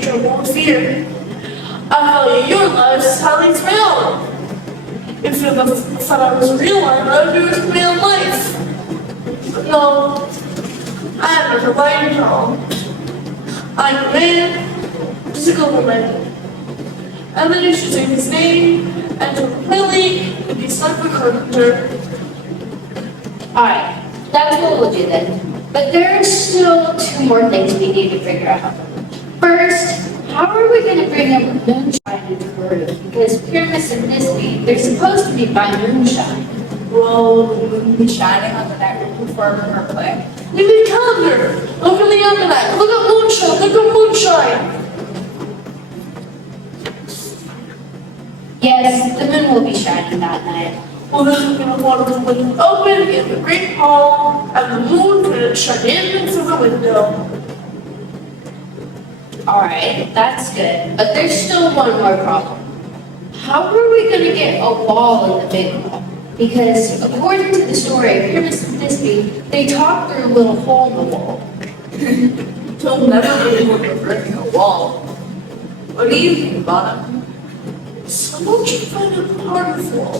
tremble with fear. I value your lives as highly as my own. If you thought I was a real one, I would be with my own life. But no, I am not a lion at all. I'm a man, physical woman. And then you should say his name, and Lily would be stuck with Carpenter. Alright, that's what we'll do then. But there are still two more things we need to figure out. First, how are we going to bring up moonshine into the room? Because Pyramus and Nisby, they're supposed to be by moonshine. Will the moon be shining on the night we perform her play? We need a calendar. Look at the almanac. Look at moonshine. Look at moonshine. Yes, the moon will be shining that night. Well, then we're going to want the window open in the great hall, and the moon will shine in through the window. Alright, that's good. But there's still one more problem. How are we going to get a wall in the big hall? Because according to the story, Pyramus and Nisby, they talk through a little hole in the wall. You'll never be able to break a wall. What do you think, Bottom? Someone should find a part of the wall.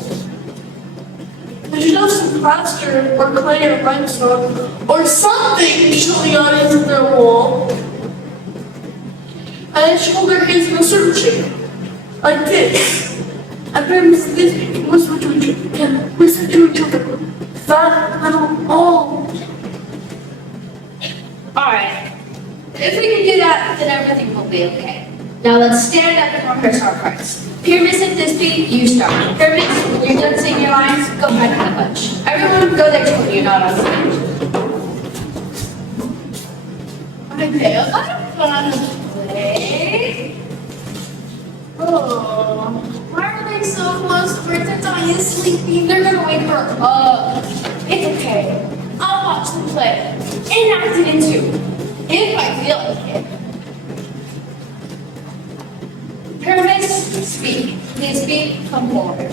They should have some plaster or clay or limestone or something to show the audience of their wall. And they should hold their hands in a certain shape, like this. And Pyramus and Nisby can whisper to each other. That little all. Alright. If we can do that, then everything will be okay. Now let's stand up and rehearse our parts. Pyramus and Nisby, you start. Pyramus, when you're done saying your lines, go back in the bunch. Everyone go there till you're not on stage. Okay, a lot of fun to play. Oh, why are they so close? Princess is sleeping. They're gonna wake her up. It's okay. I'll watch them play and act it into if I feel like it. Pyramus, speak. Nisby, come forward.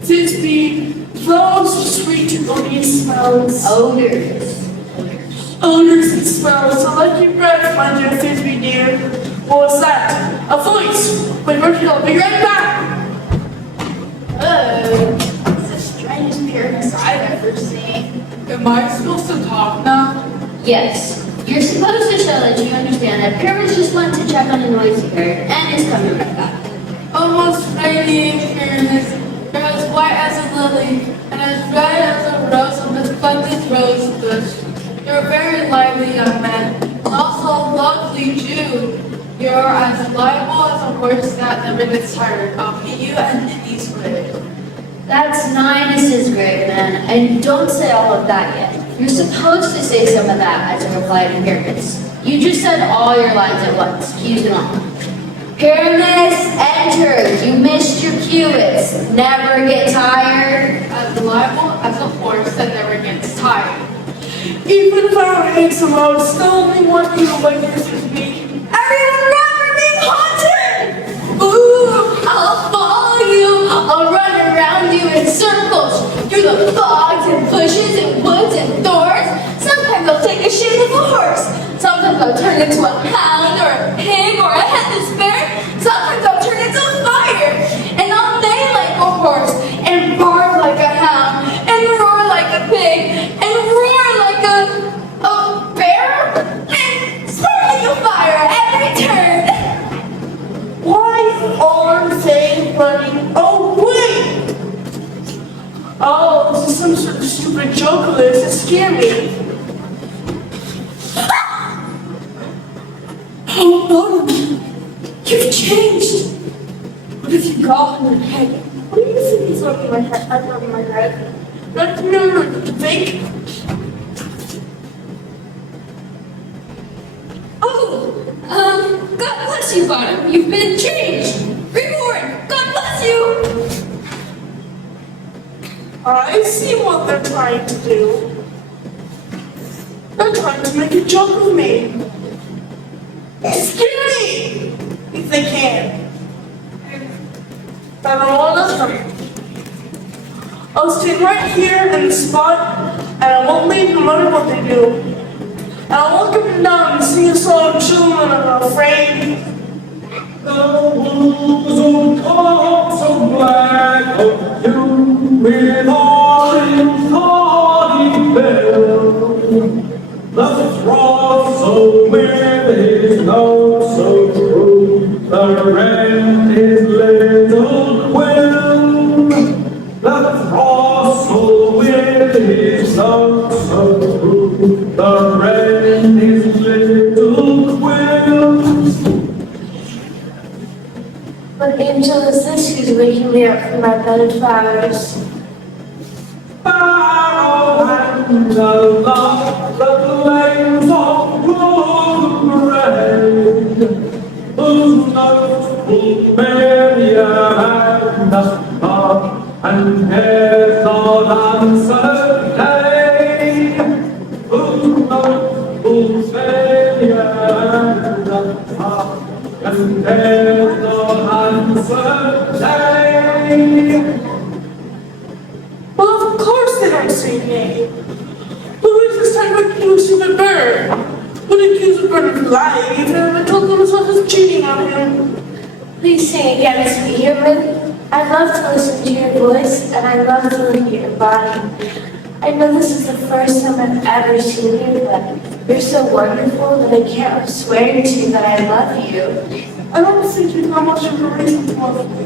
Tisby, flowers are sweet and only smells. Odors. Odors and smells. So like your breath, my dear Tisby dear. What's that? A voice. Wait, Mercury, I'll be right back. It's the strangest Pyramus I've ever seen. Am I supposed to talk now? Yes. You're supposed to show that you understand that Pyramus just went to check on a noise he heard and is coming right back. Almost radiant Pyramus. You're as white as a lily, and as red as a rose on the splendid rose bush. You're a very lively young man, and also a lovely Jew. You're as liable as a horse that never gets tired. I'll meet you at the East Grade. That's Ninus's grade, man. And don't say all of that yet. You're supposed to say some of that as a reply to Pyramus. You just said all your lines at once. Cues and all. Pyramus, enter. You missed your cues. Never get tired. As liable as a horse that never gets tired. Even if I were handsome, I would still only want you like this with me. Everyone run for being haunted! Ooh, I'll follow you. I'll run around you in circles through the bogs and bushes and woods and thorns. Sometimes I'll take the shape of a horse. Sometimes I'll turn into a hound or a pig or a headless bear. Sometimes I'll turn into a fire. And I'll neigh like a horse and bark like a hound and roar like a pig and roar like a bear and start like a fire every turn. Why are they running away? Oh, this is some sort of stupid joke of this. It scared me. Oh, Bottom, you've changed. What have you got in your head? What do you think is up in my head? I got in my head. No, think. Oh, God bless you, Bottom. You've been changed. Reborn. God bless you. I see what they're trying to do. They're trying to make a joke of me. Scare me! If they can. I don't want to listen. I'll stay right here in the spot, and I won't leave no matter what they do. And I'll walk up and down and sing a song, children are afraid. The wolves will come so black of you with all in thorny bell. The frost so weird is not so true. The rent is little quill. angel is this who's waking me up from my bed of flowers? And here's all answer day. Who knows who's failure and there's no answer day. Well, of course they don't say nay. Who is this type of accused of a bird? Would accuse a bird of lying if I told himself was cheating on him? Please sing again, sweet human. I love to listen to your voice, and I love to look at your body. I know this is the first time I've ever seen you, but you're so wonderful that I can't help swearing to you that I love you. I don't think you know much of a reason to love me.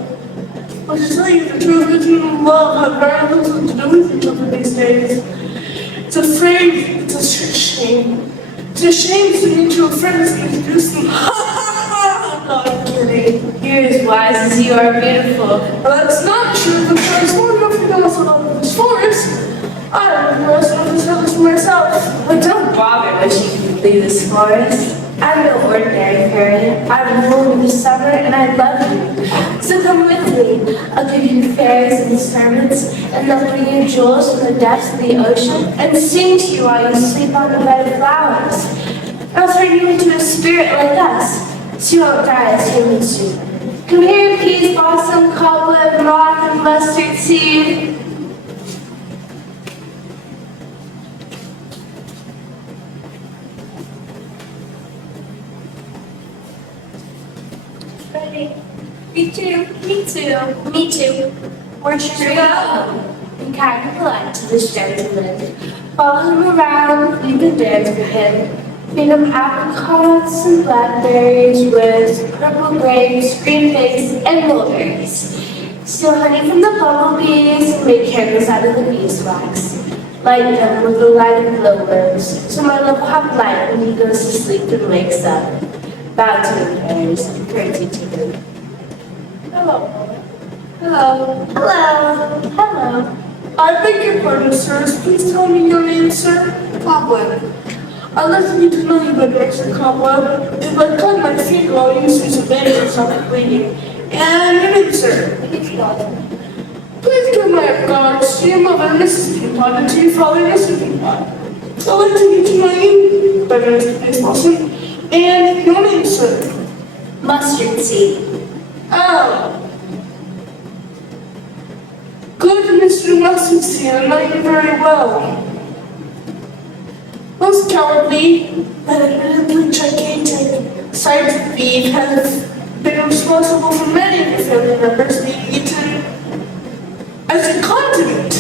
But to tell you the truth, I do love have very little to do with each other these days. It's afraid, it's a shame. It's a shame to meet your friends and introduce them. I'm not kidding. You're as wise as you are beautiful. Well, that's not true because one nothing else about this forest. I don't know enough to tell this for myself. But don't bother wishing you could leave this forest. I'm no ordinary fairy. I'm ruled with the summer, and I love you. So come with me. I'll give you fairies and servants, and they'll bring you jewels from the depths of the ocean, and sing to you while you sleep on the bed of flowers. And I'll turn you into a spirit like us, so you won't die as humans do. Come here, peas, blossom, cobweb, moth, and mustard seed. Ready? Me too. Me too. Me too. Where should we go? Be kind and polite to this gentleman. Follow him around, you can dance for him. Feed him apricots and blackberries with purple grapes, green figs, and mulberries. Steal honey from the bumblebees and make candles out of the beeswax. Light them with the light of glowworms, so my love will have light when he goes to sleep and wakes up. Bow to him, fairies, and curtsy to him. Hello. Hello. Hello. Hello. I beg your pardon, sirs. Please tell me your name, sir. Cobweb. I'd like to get to know you better, Mr. Cobweb. If I cut my finger, I'll use this advantage and stop bleeding. And your name, sir? Please give my regards to your mother, Mrs. Peapod, and to your father, Mr. Peapod. I'd like to get to know you better, Mr. Peapod. And your name, sir? Mustard seed. Oh. Good, Mr. Mustard Seed. I know you very well. Most cowardly, but admittedly gigantic, scientific beef has been responsible for many of your family members being eaten as a continent.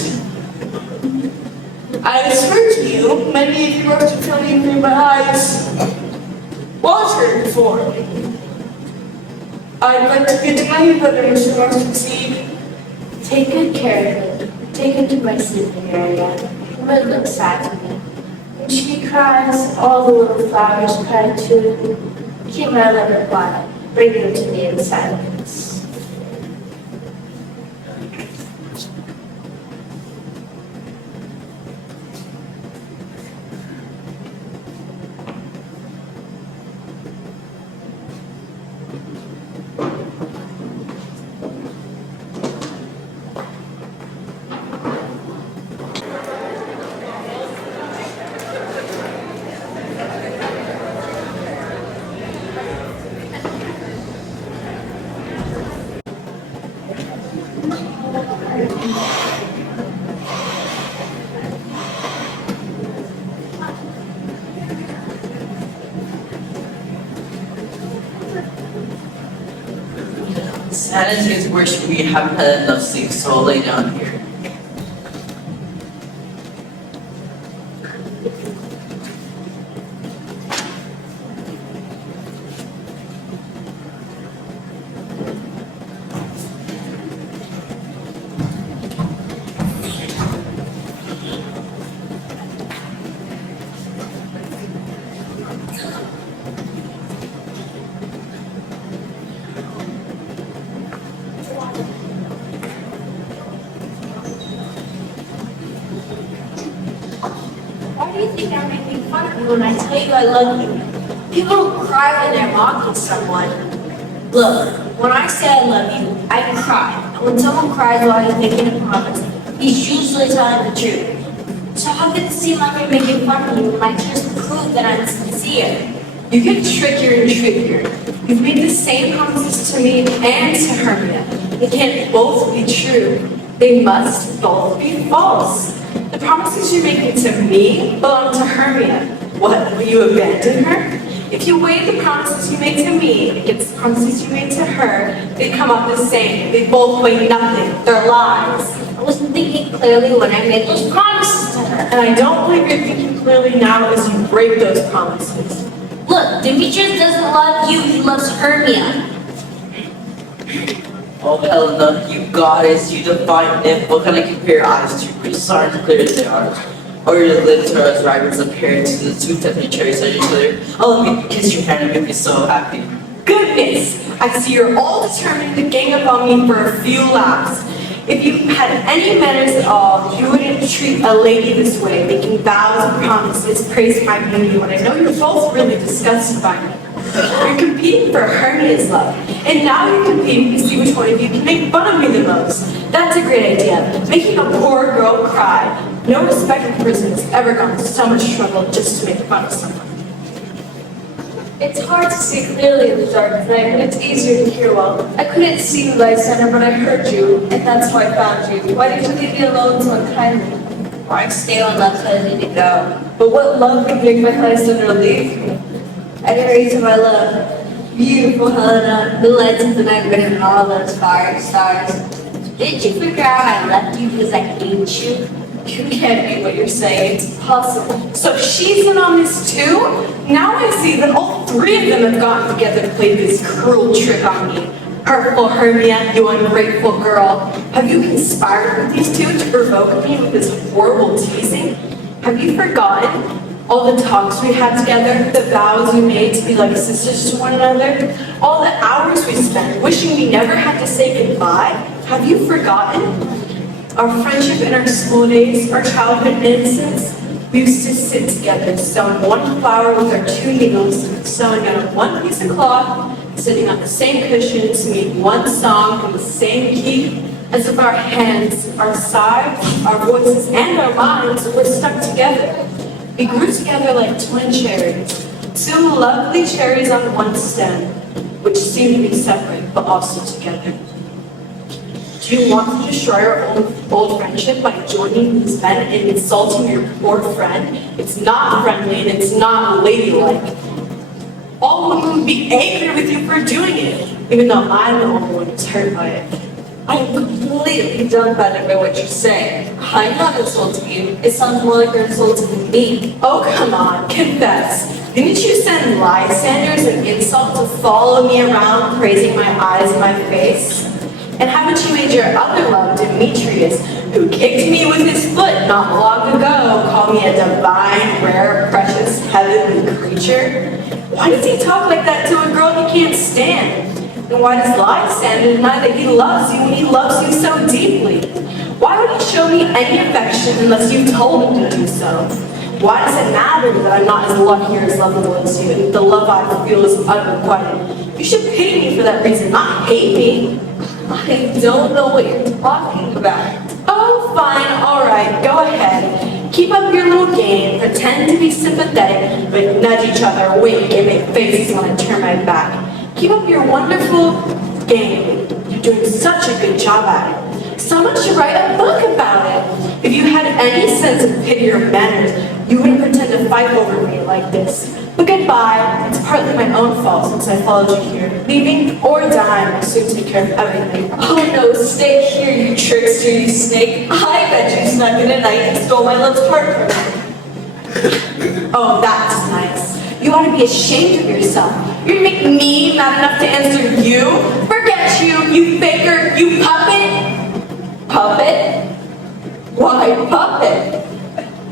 I swear to you, many of you must have felt even my eyes watered before. I'd like to get to know you better, Mr. Mustard Seed. Take good care of it. Take it to my sleeping area. It might look sad to me. When she cries, all the little flowers cry too. Keep my liver quiet. Bring them to me in silence. Sanita's worship, we haven't had enough sleep, so I'll lay down here. when I tell you I love you. People don't cry when they're mocking someone. Look, when I say I love you, I cry. And when someone cries while he's making a promise, he's usually telling the truth. So how could it seem like I'm making fun of you when my tears prove that I'm sincere? You get trickier and trickier. You've made the same promises to me and to Hermia. They can't both be true. They must both be false. The promises you're making to me belong to Hermia. What, will you abandon her? If you weigh the promises you made to me against the promises you made to her, they come out the same. They both weigh nothing. They're lies. I wasn't thinking clearly when I made those promises to her. And I don't believe you're thinking clearly now as you break those promises. Look, Demetrius doesn't love you, he loves Hermia. Oh, Helena, you goddess, you divine nymph, what can I compare your eyes to? Your stars clear as they are. Or your lips are as ripe as a pear to the two deadly cherries on your glitter. Oh, let me kiss your hand and make me so happy. Goodness! I see you're all determined to gang up on me for a few laughs. If you had any manners at all, you wouldn't treat a lady this way, making vows and promises, praising my beauty when I know you're both really disgusted by me. You're competing for Hermia's love, and now you're competing to see which one of you can make fun of me the most. That's a great idea, making a poor girl cry. No respected person has ever gone to so much trouble just to make fun of someone. It's hard to see clearly in the dark night, but it's easier to hear well. I couldn't see you, Lysander, but I heard you, and that's how I found you. Why did you leave me alone so unkindly? Why stay on love till I need to go? But what love could make my Lysander leave me? I can read to my love. Beautiful Helena, the lights of the night written in all those fire stars. Did you figure out I left you because I hate you? You can't be what you're saying. It's impossible. So she's in on this too? Now I see that all three of them have gotten together to play this cruel trick on me. Hurtful Hermia, you ungrateful girl. Have you conspired with these two to provoke me with this horrible teasing? Have you forgotten all the talks we had together, the vows we made to be like sisters to one another, all the hours we spent wishing we never had to say goodbye? Have you forgotten? Our friendship in our school days, our childhood innocence, we used to sit together, sewing one flower with our two needles, sewing on one piece of cloth, sitting on the same cushion, singing one song in the same key, as if our hands, our sides, our voices, and our minds were stuck together. We grew together like twin cherries, two lovely cherries on one stem, which seemed to be separate but also together. Do you want to destroy our old friendship by joining these men and insulting your poor friend? It's not friendly and it's not ladylike. All women would be angry with you for doing it, even though I'm the only one who's hurt by it. I'm completely dumbfounded by what you're saying. I'm not insulting you. It sounds more like you're insulting me. Oh, come on, confess. Didn't you send Lysanders an insult to follow me around, praising my eyes and my face? And haven't you made your other love, Demetrius, who kicked me with his foot not long ago, call me a divine, rare, precious, heavenly creature? Why does he talk like that to a girl he can't stand? And why does Lysander deny that he loves you when he loves you so deeply? Why would he show me any affection unless you told him to do so? Why does it matter that I'm not as lucky or as lovable as you, and the love I feel is unrequited? You should pity me for that reason, not hate me. I don't know what you're talking about. Oh, fine, all right, go ahead. Keep up your little game, pretend to be sympathetic, but nudge each other, wink, and make faces when I turn my back. Keep up your wonderful game. You're doing such a good job at it. So much to write a book about it. If you had any sense of pity or manners, you wouldn't pretend to fight over me like this. But goodbye. It's partly my own fault since I followed you here. Leaving or dying, I'll soon take care of everything. Oh no, stay here, you trickster, you snake. I bet you snuck in at night and stole my love's heart from me. Oh, that's nice. You ought to be ashamed of yourself. You're gonna make me mad enough to answer you? Forget you faker, you puppet! Puppet? Why puppet?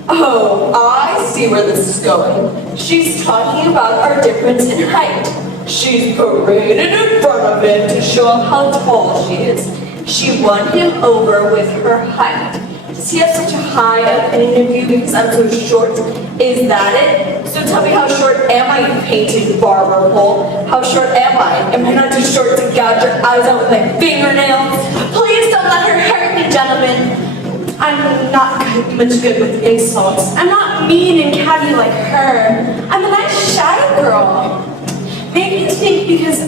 Oh, I see where this is going. She's talking about our difference in height. She's paraded in front of him to show off how tall she is. She won him over with her height. Does he have such a high opinion of you because I'm so short? Is that it? So tell me, how short am I, you painted barber pole? How short am I? Am I not too short to gouge your eyes out with my fingernails? Please don't let her hurt me, gentlemen. I'm not much good with insults. I'm not mean and catty like her. I'm a nice shadow girl. Maybe you think because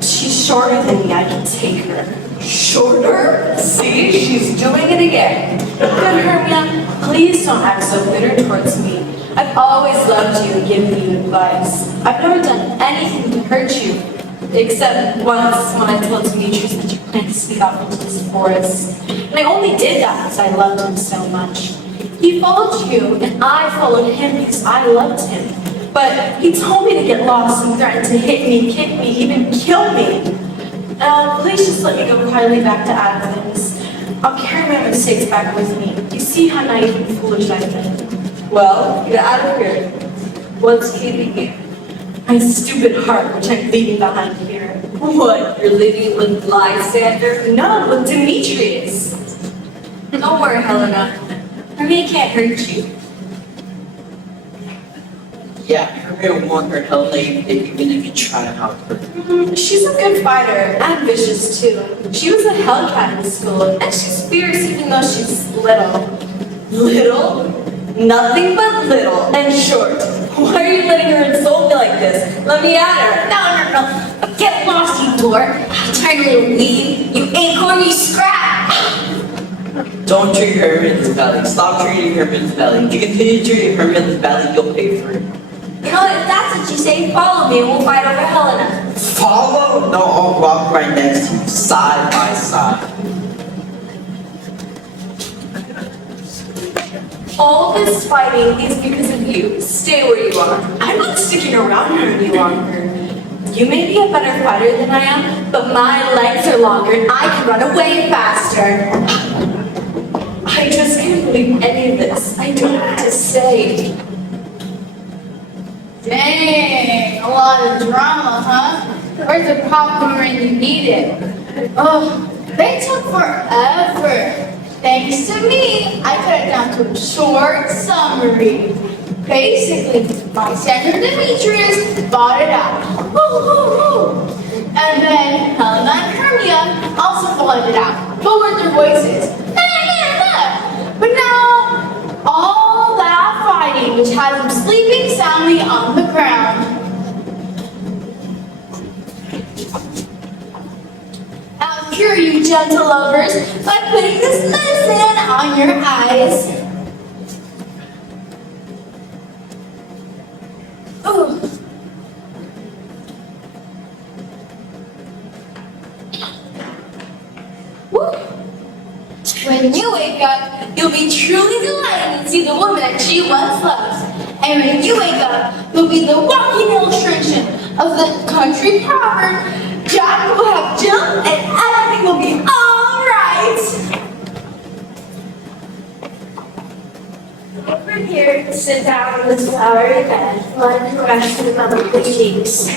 she's shorter than me, I can take her. Shorter? See, she's doing it again. Good Hermia, please don't act so bitter towards me. I've always loved you and given you advice. I've never done anything to hurt you, except once when I told Demetrius that you planned to sneak off into this forest. And I only did that because I loved him so much. He followed you, and I followed him because I loved him. But he told me to get lost and threatened to hit me, kick me, even kill me. Please just let me go quietly back to Athens. I'll carry my mistakes back with me. You see how naive and foolish I've been. Well, get out of here. What's keeping you? My stupid heart, which I'm leaving behind here. What? You're leaving with Lysander? No, with Demetrius. Don't worry, Helena. Hermia can't hurt you. Yeah, Hermia won't hurt Helena even if you try to help her. She's a good fighter and vicious too. She was a hellcat in school, and she's fierce even though she's little. Little? Nothing but little and short. Why are you letting her insult me like this? Let me at her. No. Get lost, you dork. Tiny little weed. You acorn, you scrap. Don't treat Hermia in this valley. Stop treating Hermia in this valley. If you continue treating Hermia in this valley, you'll pay for it. You know what? If that's what you say, follow me and we'll fight over Helena. Follow? No, I'll walk right next to you, side by side. All this fighting is because of you. Stay where you are. I'm not sticking around here any longer. You may be a better fighter than I am, but my legs are longer and I can run away faster. I just can't believe any of this. I don't know what to say. Dang, a lot of drama, huh? Where's the popcorn when you need it? Oh, they took forever. Thanks to me, I cut it down to a short summary. Basically, my Senator Demetrius bought it out. Woo, woo, woo. And then Helena and Hermia also bought it out, lowered their voices. But now, all that fighting, which has them sleeping soundly on the ground. I'll cure you, gentle lovers, by putting this medicine on your eyes. Ooh. Woo. When you wake up, you'll be truly delighted to see the woman that you once loved. And when you wake up, you'll be the walking illustration of the country proverb, Jack will have Jill and everything will be all right. Over here, sit down on this flowery bed, let the rest of the lovely cheeks.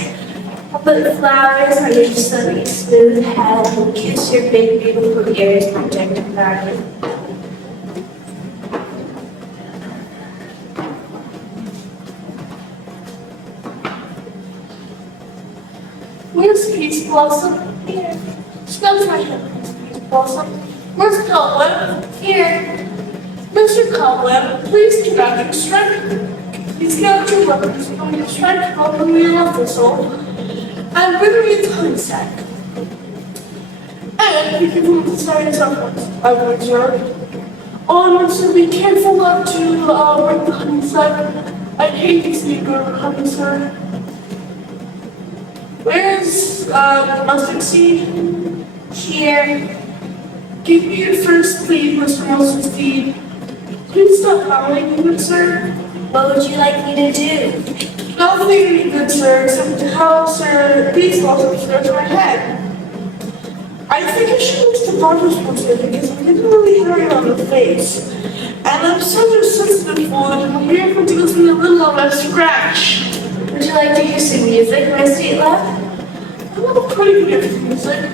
I'll put the flowers on your silky, smooth head and kiss your big, beautiful ears, my gentle darling. Where's Peach Blossom? Here. Smells right here, Peach Blossom. Where's Cobweb? Here. Mr. Cobweb, please get out your strike. Please get out your weapons from your strike from your official. And bring me a honey sack. And you can move the side upwards. I will observe. Oh, so be careful not to bring the honey sack. I hate to see you go to honey, sir. Where's the mustard seed? Here. Give me your first please, Mr. Mustard Seed. Please stop howling, good sir. What would you like me to do? Nothing, good sir, except to howl, sir. Please also scratch my head. I think I should use the barber's portrait because I'm getting really hairy on the face. And I'm such a sensitive one, and I'm here for gives me a little of a scratch. Would you like to hear some music, my sweet love? I'm not pretty good at music.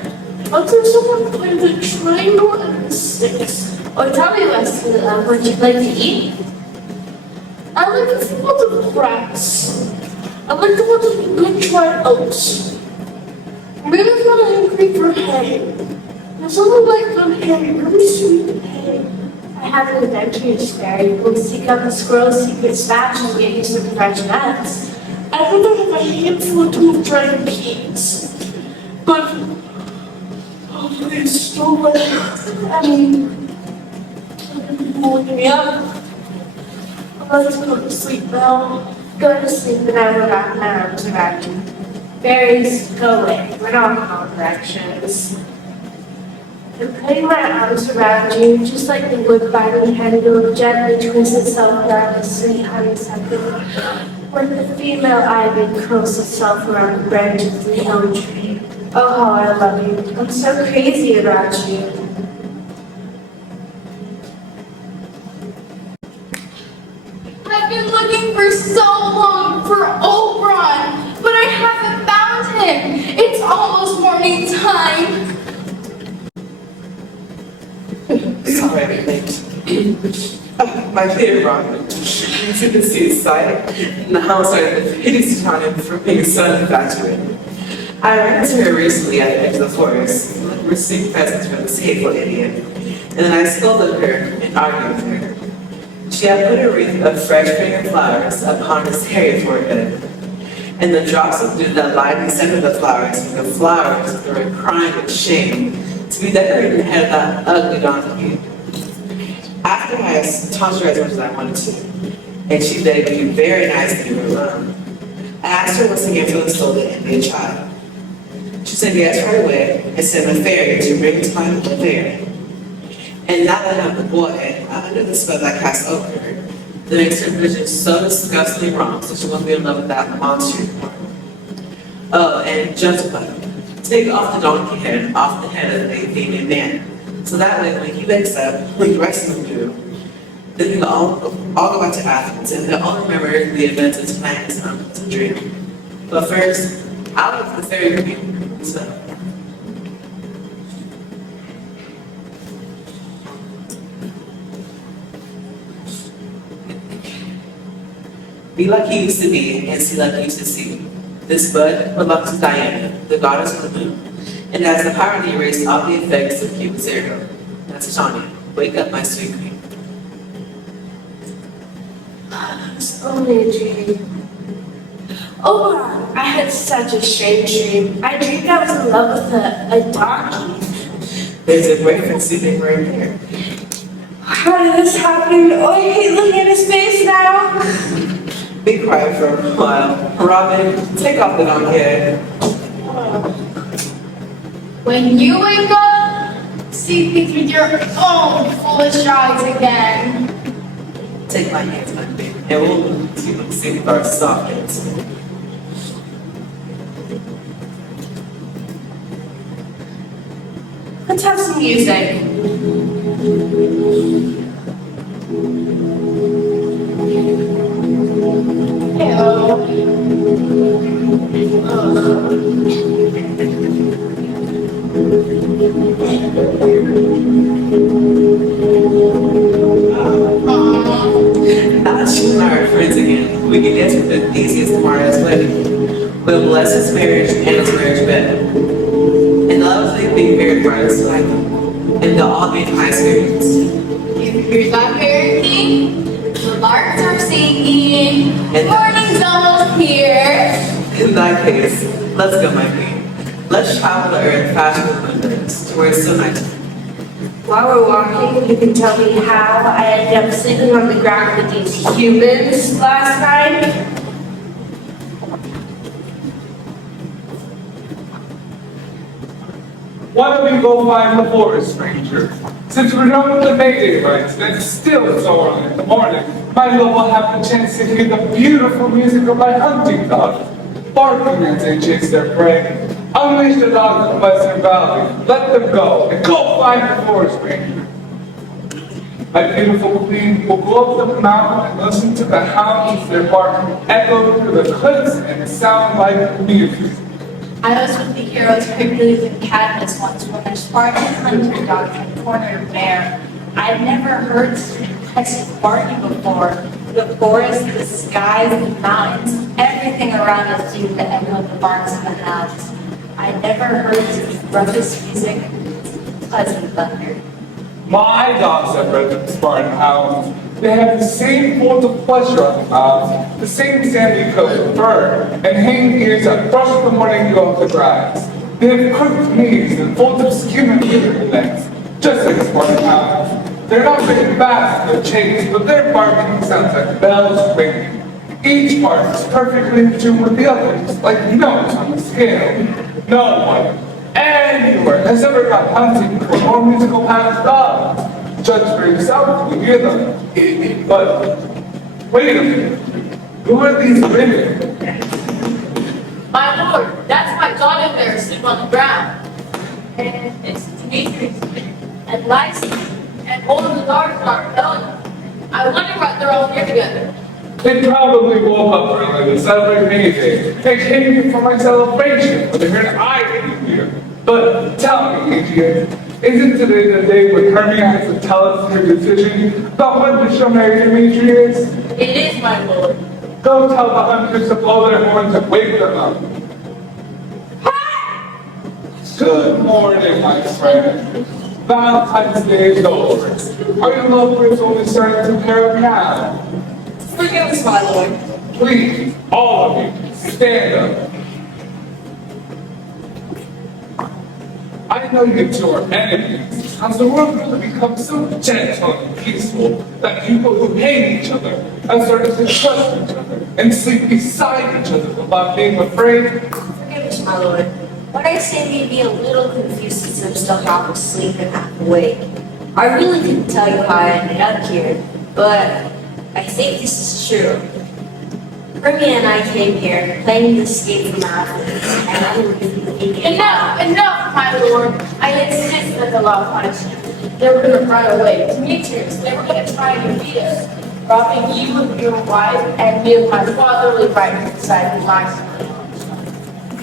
But there's someone playing the triangle and the sticks. Or tell me, my sweet love, what you'd like to eat? I like the ones of grass. I like the ones with good dried oats. Maybe I'm not hungry for hay. There's only like good hay, really sweet hay. I have an adventurous fairy who will seek out the squirrel's secret stash and get you some fresh nuts. I think I have a handful or two of dried peas. But hopefully it's still like, waking me up. Let's go to sleep now. Go to sleep and I will wrap my arms around you. Fairies, go away. We're not in all directions. I'm putting my arms around you, just like the wood-binding handle gently twists itself around the sweet honeysuckle, when the female ivy curls itself around the branch of the elm tree. Oh, how I love you. I'm so crazy about you. I've been looking for so long for Oberon, but I haven't found him. It's almost morning time. Sorry I'm late. My dear Robin, as you can see inside, now I'm starting to pity Titania for being so infatuated. I ran into her recently at the edge of the forest, received presents from this hateful idiot, and then I scolded her and argued with her. She had put a wreath of fresh spring flowers upon his hairy forehead, and the drops of dew that lined the center of the flowers were the flowers that were crying with shame to be decorated in the head of that ugly donkey. After I taunted her as much as I wanted to, and she begged me very nicely to leave her alone, I asked her once again to install the Indian child. She said yes right away and sent a fairy to bring to my little fairy. And now that I have the boy, I'm under the spell that I cast over her, that makes her vision so disgustingly wrong, so she won't be in love with that monster anymore. Oh, and gentlemen, take off the donkey head off the head of the Athenian man. So that way, when he wakes up, like the rest of them do, then we'll all go back to Athens and they'll all remember the events of tonight as a dream. But first, out of the fairy queen, so. Be like you used to be and see like you used to see. This bud belongs to Diana, the goddess of the moon, and has the power to erase all the effects of Cupid's arrow. That's Tanya. Wake up, my sweet queen. It's only a dream. Oh, I had such a strange dream. I dreamed I was in love with a donkey. There's a boyfriend sitting right there. How did this happen? Oh, I hate looking at his face now. Be quiet for a while. Robin, take off the donkey head. When you wake up, see things with your own foolish eyes again. Take my hands, my baby, and we'll sing with our soft hands. Let's have some music. Now that you and I are friends again, we can dance with the Theseus tomorrow's wedding. We'll bless his marriage and his marriage bed. And the lovers they being married bright light. And they'll all be in high spirits. You hear that, Fairy King? The larks are singing. And Morning's almost here. in that case, let's go, my queen. Let's travel the earth faster than the moonlights to where it's so nice. While we're walking, you can tell me how I ended up sleeping on the ground with these humans last night. Why don't we go find the forest stranger? Since we're done with the Mayday rites, and it's still so early in the morning, might as well have the chance to hear the beautiful music of my hunting dogs, barking as they chase their prey. Unleash the dogs of Western Valley, let them go, and go find the forest ranger. My beautiful queen will go up the mountain and listen to the hounds, their bark echo through the cliffs and sound like music. I was with the heroes Hercules and Cadmus once when their Spartan hunter dogs had cornered a bear. I'd never heard such impressive barking before. The forest, the skies, the mountains, everything around us seemed to echo the barks of the hounds. I never heard such roughest music, pleasant thunder. My dogs have red Spartan hounds. They have the same folds of pleasure on their mouths, the same sandy coat of fur, and hanging ears that brush the morning dew off the grass. They have crooked knees and folds of skin on their necks, just like Spartan hounds. They're not very fast in their chase, but their barking sounds like bells ringing. Each part is perfectly in tune with the others, like notes on the scale. No one anywhere has ever got hunting for more musical paths dogs. Judge for yourself when you hear them. But wait a minute. Who are these women? My lord, that's my daughter there asleep on the ground. And it's Demetrius and Lysa and all of the daughters are Helena. I wonder what they're all here together. They probably woke up early to celebrate May Day. They came here for my celebration, but they heard I came here. But tell me, Adrian, isn't today the day when Hermia has to tell us her decision about when to show marry Demetrius? It is, my lord. Go tell the hunters to blow their horns and wake them up. Good morning, my friend. Valentine's Day is over. Are your lovebirds only starting to prepare up now? Forgive us, my lord. Please, all of you, stand up. I know you two are enemies. Has the world really become so gentle and peaceful that people who hate each other have started to trust each other and sleep beside each other without being afraid? Forgive us, my lord. When I say me be a little confused since I'm still half asleep and half awake, I really couldn't tell you how I ended up here, but I think this is true. Hermia and I came here planning to escape from Athens, and I believe we can get Enough, enough, my lord. I insist that the law punish them. They were going to run away. Demetrius, they were going to try and defeat us, robbing you of your wife and me of my fatherly right to decide my son.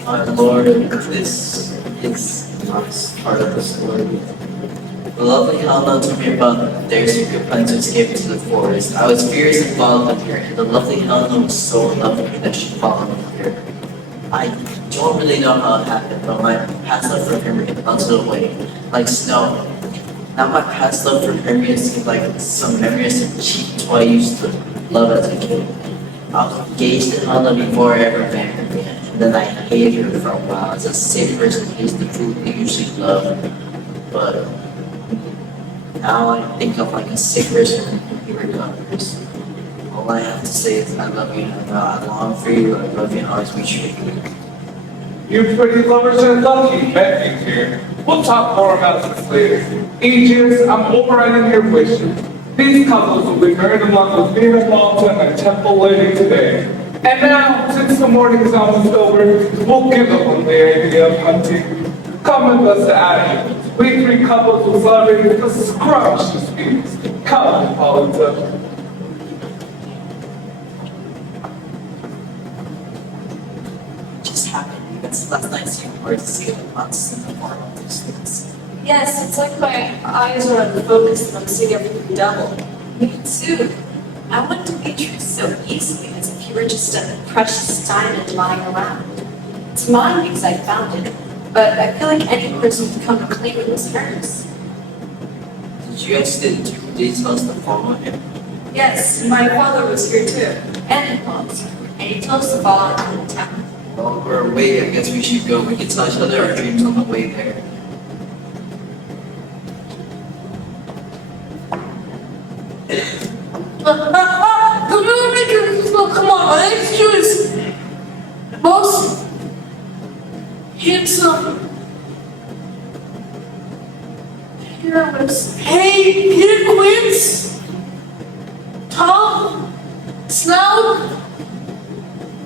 My lord, this is not part of the story. The lovely Helena told me about their secret plan to escape into the forest. I was furious and followed them here, and the lovely Helena was so in love with me that she followed me here. I don't really know how it happened, but my past love for Hermia melted away, like snow. Now my past love for Hermia seemed like some memories of cheap toy I used to love as a kid. I was engaged to Helena before I ever met Hermia, and then I hated her for a while as a sick person hates the food they usually love. But now I think of like a sick person who recovers. All I have to say is I love you, Helena. I long for you. I love you and always be true to you. You pretty lovers are lucky met me here. We'll talk more about this later. Aegis, I'm overriding your wishes. These couples will be married along with me and Malta and my temple lady today. And now, since the morning is almost over, we'll give them the idea of hunting. Come with us to Athens. We three couples will celebrate with a scrumptious feast. Come, Malta. Just happened. That's last night's you were to see the months in the form of these things. Yes, it's like my eyes are unfocused and I'm seeing everything double. Me too. I want to be true so easily as if you were just a precious diamond lying around. It's mine because I found it, but I feel like any person could come and claim it was hers. Did you guys did details the follow him? Yes, my father was here too, and he was, and he told us to follow him to the town. Well, we're away. I guess we should go. We can tell each other our dreams on the way there. Come on, my next you is the most handsome, fearless, hey, Peter Quince, Tom, Snow,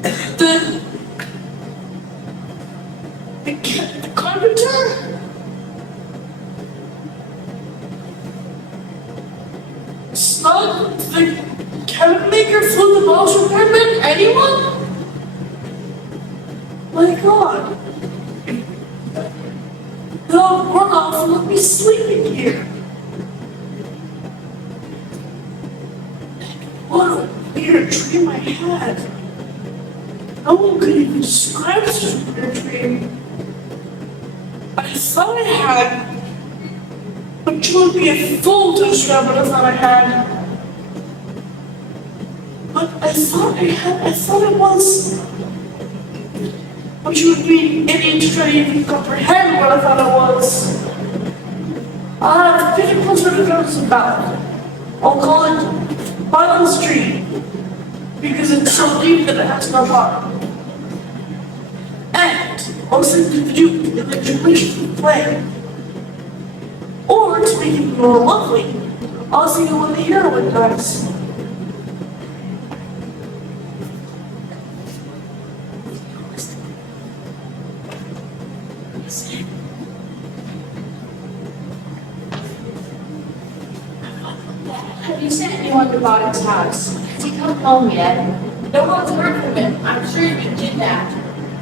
the carpenter, Snug, the cabinet maker, flew the mouse repairman, anyone? My God. No, run off and let me sleep in here. What a weird dream I had. No one could even describe such a weird dream. I thought I had, but you would be a fool to describe what I thought I had. But I thought it was. But you would be an idiot to try to even comprehend what I thought it was. Getting closer to what it's about. I'll call it Bottom Street, because it's so deep that it has no bottom. And most things you could do is let your wish play. Or to make it more lovely, I'll see you when the heroine dies. Have you sent anyone to Bottom's house? Has he come home yet? No one's heard from him. I'm sure he's been kidnapped.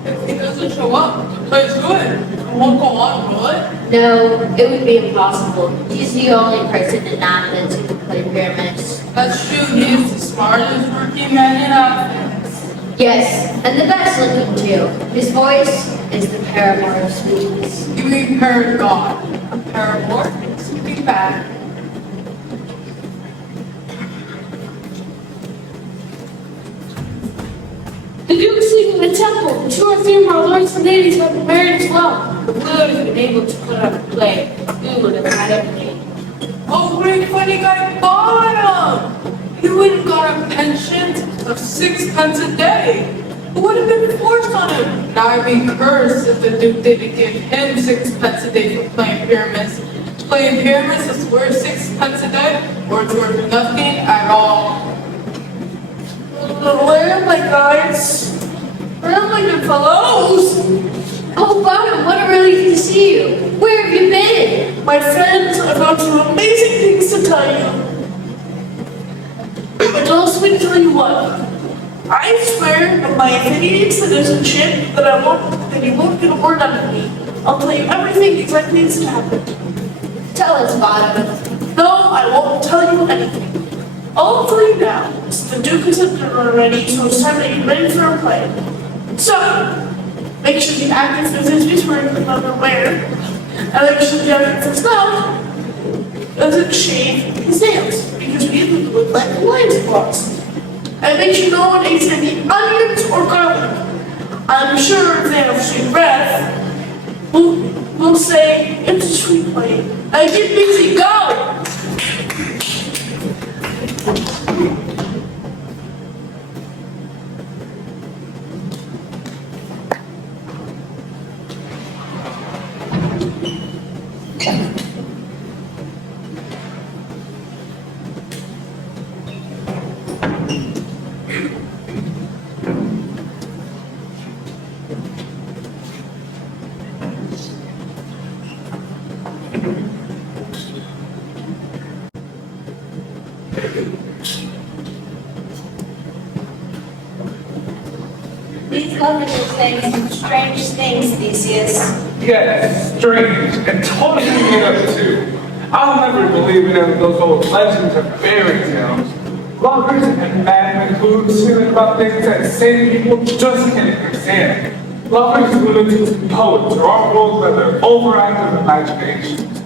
If he doesn't show up, the play's good. It won't go on, will it? No, it would be impossible. He's the only person in Athens who can play pyramids. That's true. He is the smartest working man in Athens. Yes, and the best looking too. His voice is the paramour of sweetness. You mean paragon? A paramour? It's looking bad. The Duke sleep in the temple. 2 or 3 more lords and ladies have been married as well. If we would have been able to put on a play, we would have had everything. Oh, great funny guy Bottom! He would have got a pension of 6 pence a day. It would have been forced on him. Now I'd be cursed if the Duke didn't give him 6 pence a day for playing pyramids. Playing pyramids is worth 6 pence a day, or it's worth nothing at all. Where are my guys? Where are my good fellows? Oh, Bottom, what a relief to see you. Where have you been? My friends, I've got some amazing things to tell you. But also let me tell you what. I swear on my infinity citizenship that you won't get a word out of me. I'll tell you everything exactly as it happened. Tell us, Bottom. No, I won't tell you anything. All I'll tell you now is the Duke is at dinner already, so it's time to get ready for a play. So, make sure the actress is his wearing the underwear, and make sure the actress himself doesn't shave his nails, because we need to look like lion's claws. And make sure no one eats any onions or garlic. I'm sure if they have sweet breath, we'll say it's a sweet play. And get busy, go! These lovers are saying some strange things, Theseus. Yes, strange and totally made up too. I'll never believe in any of those old legends or fairy tales. Lovers and madmen who sing about things that sane people just can't understand. Lovers, lunatics, and poets are all ruled by their overactive imaginations.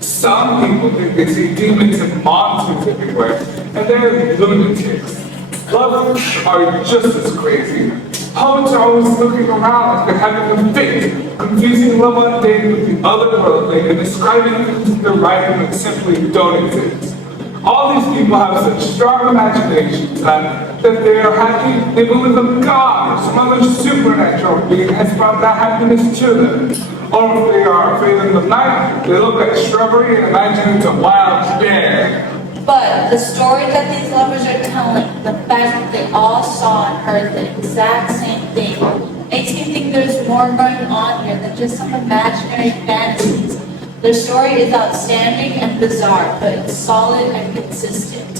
Some people think they see demons and monsters everywhere, and they're lunatics. Lovers are just as crazy. Poets are always looking around like they're having a fit, confusing the mundane with the otherworldly and describing things in their writing that simply don't exist. All these people have such strong imaginations that they are happy, they believe in God or some other supernatural being has brought that happiness to them. Or if they are afraid in the night, they look at shrubbery and imagine it's a wild bear. But the story that these lovers are telling, the fact that they all saw and heard the exact same thing, makes me think there's more going on here than just some imaginary fantasies. Their story is outstanding and bizarre, but it's solid and consistent.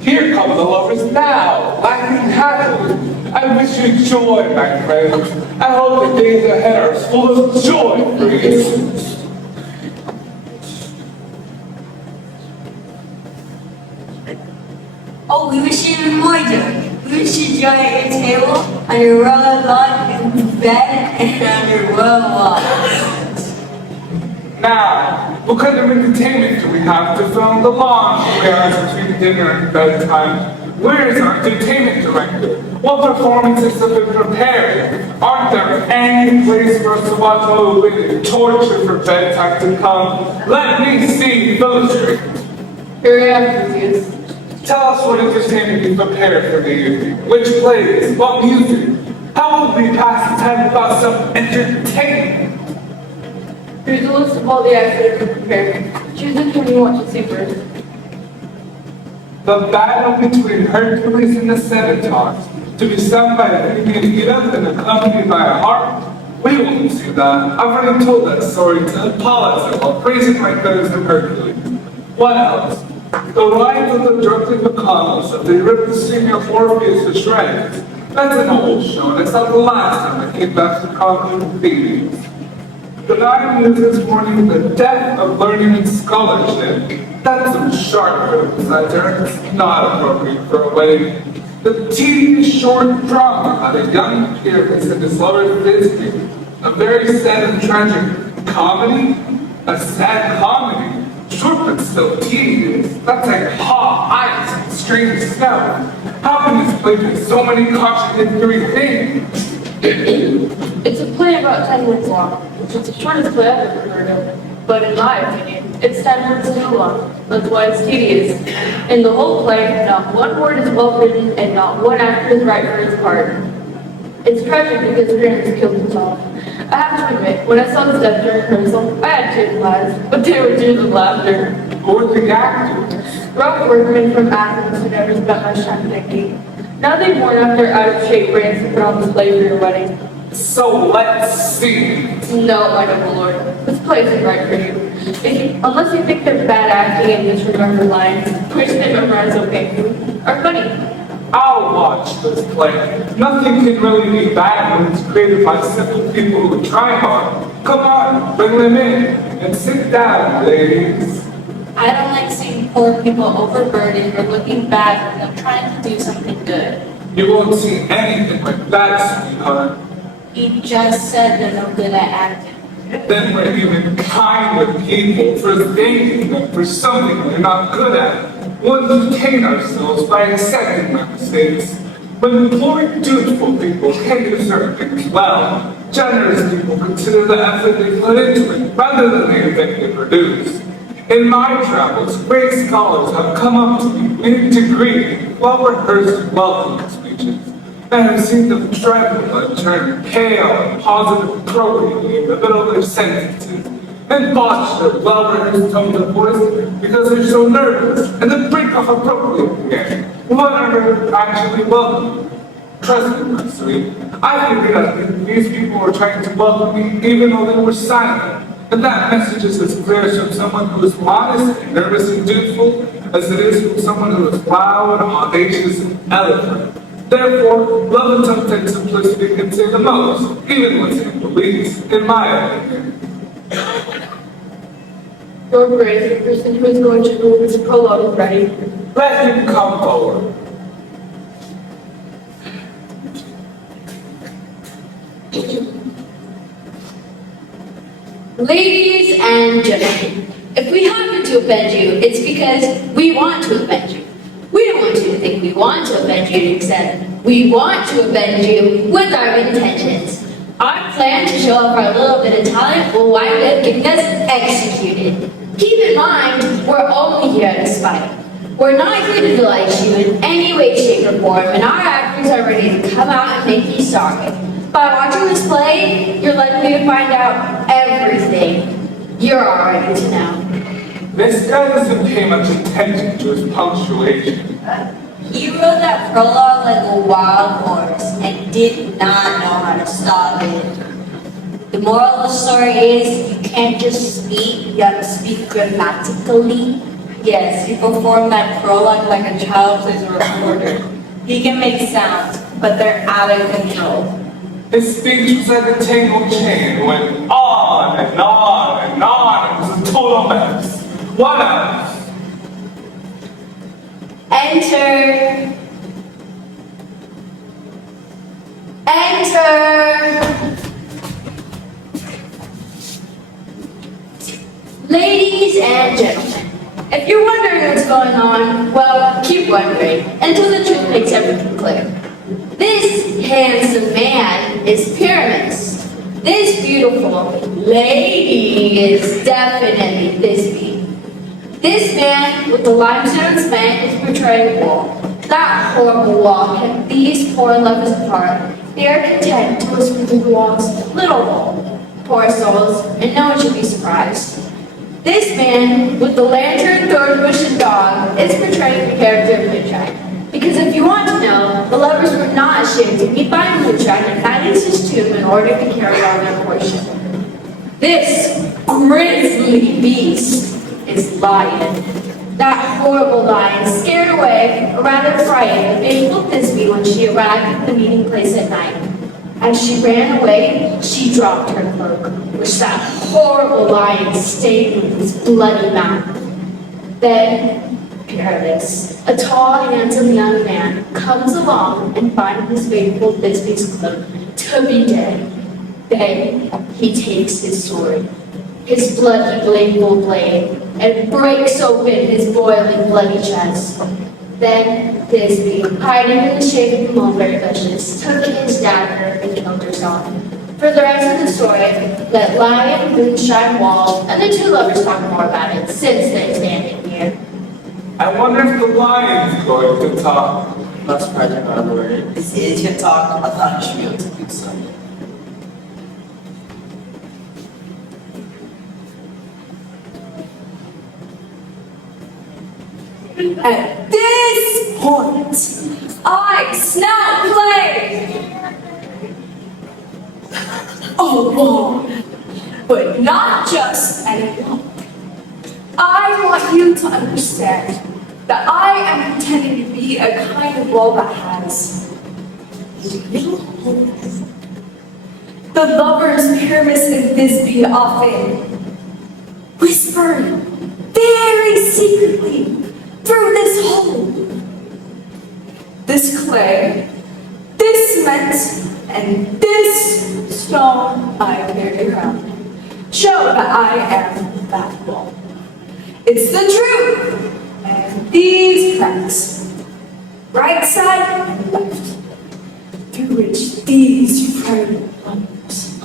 Here come the lovers now, laughing happily. I wish you joy, my friends. I hope the days ahead are full of joy for you. Oh, we wish you even more joy. you should join at your table, on your roll lunch, in bed, and on your well Now, what kind of entertainment do we have to film the long 3 hours between dinner and bedtime? Where's our entertainment director? What performances have been prepared? Aren't there any place for us to watch all the way torture for bedtime to come? Let me see illustrate. Here I am, Theseus. Tell us what entertainment you prepared for the evening. Which plays? What music? How will we pass the time without some entertainment? Here's a list of all the acts that have been prepared. Choose which one you want to see first. The battle between Hercules and the Centaurs, to be sung by a Athenian and accompanied by a harp. We won't see that. I've already told that story to Apollo while praising my brothers in Hercules. What else? The rise of the drunken Bacchanals that they ripped the senior Orpheus to shreds. That's an old show, and it's not the last time I came back to conquer Thebes. The night news this morning, the death of learning and scholarship. That's some sharp critical satire. It's not appropriate for a wedding. The tedious short drama about a young Pyrrhus and his lover Thisbe. A very sad and tragic comedy? A sad comedy? Short but still tedious. That's like hot ice and strange snow. How can this play do so many contradictory things? It's a play about 10 minutes long, which is the shortest play I've ever heard of. But in my opinion, it's 10 minutes too long. That's why it's tedious. In the whole play, not one word is well written and not one actor is right for his part. It's tragic because Pyrrhus killed himself. I have to admit, when I saw this death during rehearsal, I had tears in my eyes, but they were tears of laughter. Who are the actors? Rough workmen from Athens who never spent much time thinking. Now they've worn out their out-of-shape brains to put on display for your wedding. So let's see. No, my noble lord, this play isn't right for you. Unless you think they're bad acting and misremember lines, which they memorize so painfully, are funny. I'll watch this play. Nothing can really be bad when it's created by simple people who try hard. Come on, bring them in and sit down, ladies. I don't like seeing poor people overburdened or looking bad when they're trying to do something good. You won't see anything like that, sweetheart. He just said they're no good at acting. Then we're even kind with people for thanking them for something they're not good at. We'll entertain ourselves by accepting their mistakes. When poor, dutiful people can do certain things well, generous people consider the effort they put into it rather than the effect they produce. In my travels, great scholars have come up to me mid-degree, well-rehearsed welcoming speeches. I have seen them tremble and turn pale and pause inappropriately in the middle of their sentences, and botch their well-rehearsed tones of voice because they're so nervous, and then break off appropriately again. What are actually welcome? Trust me, my sweet. I figured out that these people were trying to welcome me even though they were silent. And that message is as clear from someone who is modest and nervous and dutiful as it is from someone who is loud, audacious, and eloquent. Therefore, love and sometimes simplicity can say the most, even when saying the least, in my opinion. Your Grace, the person who is going to move his prologue is ready. Let him come forward. Ladies and gentlemen, if we happen to offend you, it's because we want to offend you. We don't want you to think we want to offend you, except we want to offend you with our intentions. Our plan to show off our little bit of talent will wind up getting us executed. Keep in mind, we're only here out of spite. We're not here to delight you in any way, shape, or form, and our actors are ready to come out and make you sorry. By watching this play, you're likely to find out everything you're already to know. This guy doesn't pay much attention to his punctuation. He rode that prologue like a wild horse and did not know how to stop it. The moral of the story is you can't just speak, you have to speak grammatically. Yes, he performed that prologue like a child plays a recorder. He can make sounds, but they're out of control. His speech was like a tangled chain, went on and on and on. It was a total mess. What else? Enter Enter! Ladies and gentlemen, if you're wondering what's going on, well, keep wondering until the truth makes everything clear. This handsome man is Pyramus. This beautiful lady is definitely Thisbe. This man with the limestone cement is portraying Wall. That horrible Wall kept these poor lovers apart. They are content to whisper through the Wall's little Wall. Poor souls, and no one should be surprised. This man with the lantern, thorn bush, and dog is portraying the character of Moonshine. Because if you want to know, the lovers were not ashamed to meet by Moonshine and manage his tomb in order to carry on their portion. This grisly beast is Lion. That horrible Lion scared away, or rather frightened, the faithful Thisbe when she arrived at the meeting place at night. As she ran away, she dropped her cloak, which that horrible Lion stained with his bloody mouth. Then Pyramus, a tall, handsome young man, comes along and finds his faithful Thisbe's cloak to be dead. Then he takes his sword, his bloody blameful blade, and breaks open his boiling bloody chest. Then Thisbe, hiding in the shade of the mulberry bushes, took his dagger and killed herself. For the rest of the story, let Lion, Moonshine, Wall, and the two lovers talk more about it since they're standing here. I wonder if the lion's going to talk. Must present my lord. This idiot talk. I thought you should be able to do so. At this point, I smell flame! Oh, Wall, but not just any Wall. I want you to understand that I am intending to be a kind of Wall that has little holes. The lovers Pyramus and Thisbe often whisper very secretly through this hole. This clay, this cement, and this stone I carry around show that I am that Wall. It's the truth. And these cracks, right side and left, through which these frightened lovers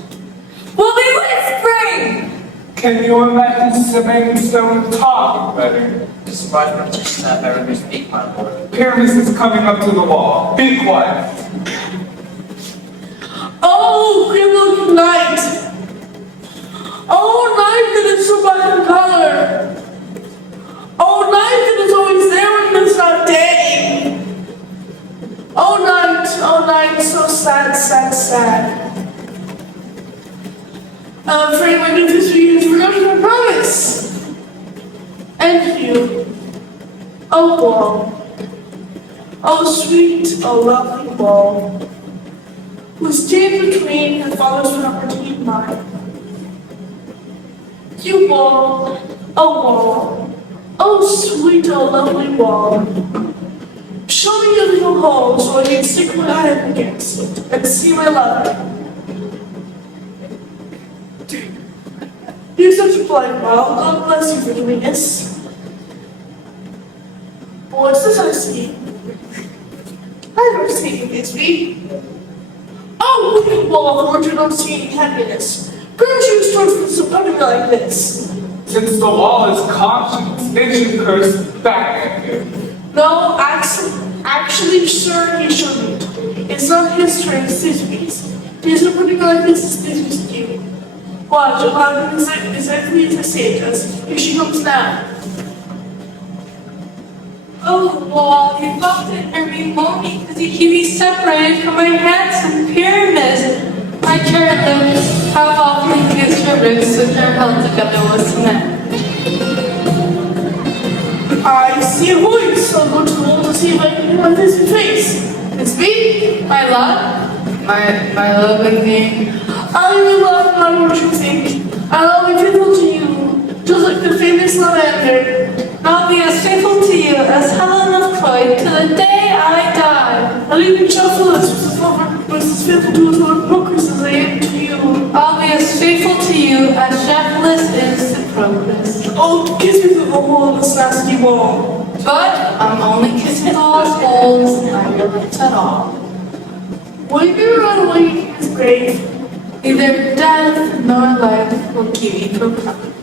will be whispering. Can you imagine Cement Stone talking better? This is my petition that I ever speak, my lord. Pyramus is coming up to the wall. Be quiet. Oh, grim-looking night! Oh, night that is so black in color! Oh, night that is always there when it's not day! Oh, night, so sad, sad, sad. I'm afraid my new history has forgotten my promise. And you, oh Wall, oh sweet, oh lovely Wall, who stayed between her father's property and mine. You Wall, oh sweet, oh lovely Wall, show me your little hole so I can stick my eye against it and see my love. You're such a blind Wall, God bless you for doing this. What's this I see? I've never seen Thisbe. Oh, look at Wall, the orchard don't see any happiness. Perhaps you start something like this. Since the wall is conscious, they should curse back at him. No, actually, sir, he shouldn't. It's not his turn, it's Thisbe's. He's not putting like this is Thisbe's cue. Watch, it'll happen exactly as I say it does. Here she comes now. Oh, Wall, you often hear me moaning because you keep me separated from my handsome Pyramus. My cherub lips have often kissed your ribs which are held together with cement. I see a voice. I'll go to the wall to see if I can hear my Thisbe's face. Thisbe? My love? My love again. I will love no matter what you think. I'll be faithful to you, just like the famous lavender. I'll be as faithful to you as Helen of Troy to the day I die. I'll even shuffle this with was as faithful to his Lord Procris as I am to you. I'll be as faithful to you as Chef Bliss is to Progress. Oh, kiss me through the hole in this nasty wall. But I'm only kissing all his holes, and I really at all. Will you run away to his grave? Neither death nor life will keep me from coming.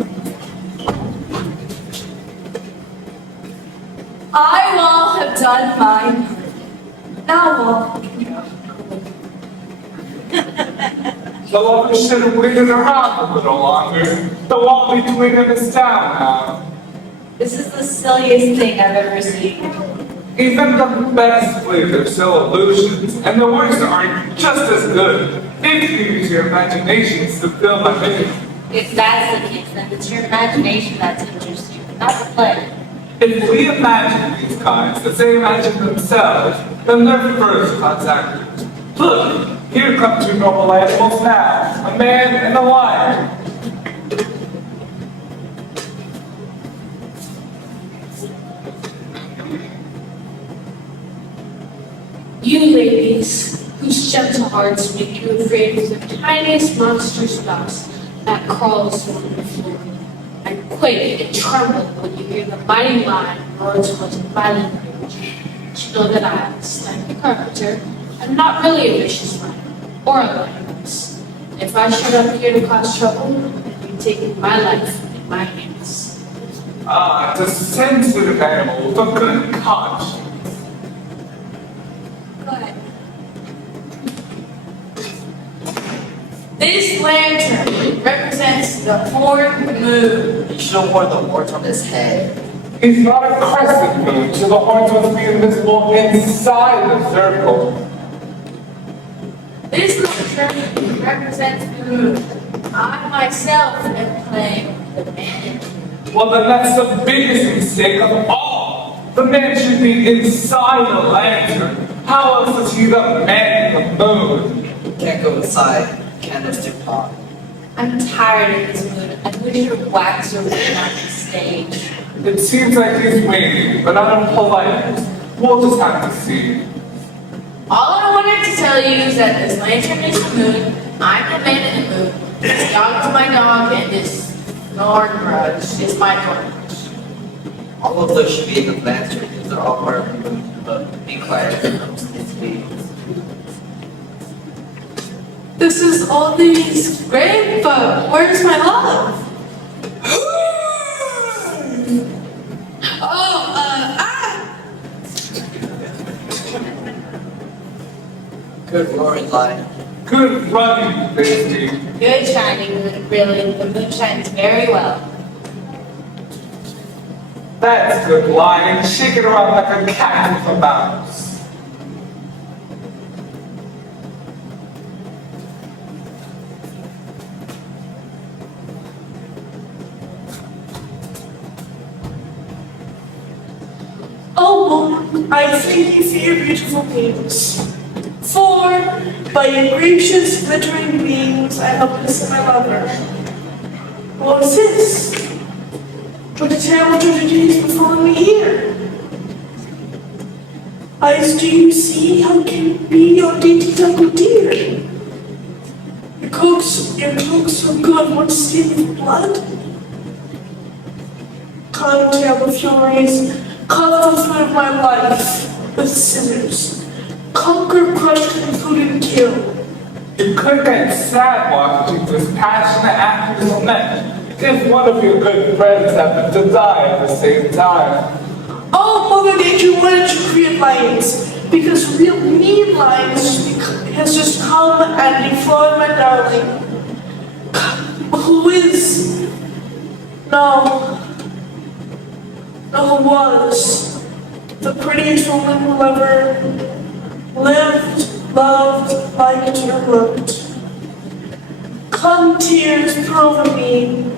I will have done mine. Now walk. The lovers should have waited around a little longer. The wall between them is down now. This is the silliest thing I've ever seen. Even the best believe they're still illusions, and the worst aren't just as good. If you use your imaginations to fill my vision. If that's the case, then it's your imagination that's interesting, not the play. If we imagine these kinds as they imagine themselves, then they're first-class actors. Look, here come two normal animals now, a man and a lion. You ladies, whose gentle hearts make you afraid of the tiniest monster spouse that crawls on the floor, and quake and tremble when you hear the mighty lion roar towards a violent rage. You know that I, like the carpenter, am not really a vicious lion or a lioness. And if I showed up here to cause trouble, I'd be taking my life in my hands. It's a sensitive animal with a good conscience. Go ahead. This lantern represents the fourth moon. You should have worn the warts on his head. He's not a crescent moon, so the horns must be invisible inside the circle. This lantern represents the moon. I myself am playing the man. Well, then that's the biggest mistake of all. The man should be inside the lantern. How else is he the man in the moon? Can't go inside. Candles too hot. I'm tired of this mood. I wish your wax were written on the stage. It seems like he's waiting, but out of politeness, we'll just have to see. All I wanted to tell you is that this lantern is the moon, I'm the man in the moon, this dog is my dog, and this thornbrush is my thornbrush. All of those should be in the lantern because they're all part of the movie, but be quiet when it comes to this meeting. This is all these great, but where's my love? Good roaring lion. Good running, Misty. Good shining moon, really. The moon shines very well. That's good lion. Shake it around like a cat with a mouse. Oh, Lord, I thank you for your beautiful things. For, by your gracious, glittering wings, I help listen my lover. What is this? What a terrible tragedy is befalling me here. Eyes, do you see how can it be your dainty duckle dear? Your cloak's so good, what's stained with blood? Kind terrible furies, cut the thread of my life with scissors. Conquer, crush, conclude, and kill. You could get sad watching this passionate actors of men if one of your good friends happened to die at the same time. Oh, Mother Nature, why did you create lions? Because real mean lions has just come and defrauded my darling. Who is? No, who was the prettiest woman who ever lived, loved, liked, or looked. Come tears pour over me,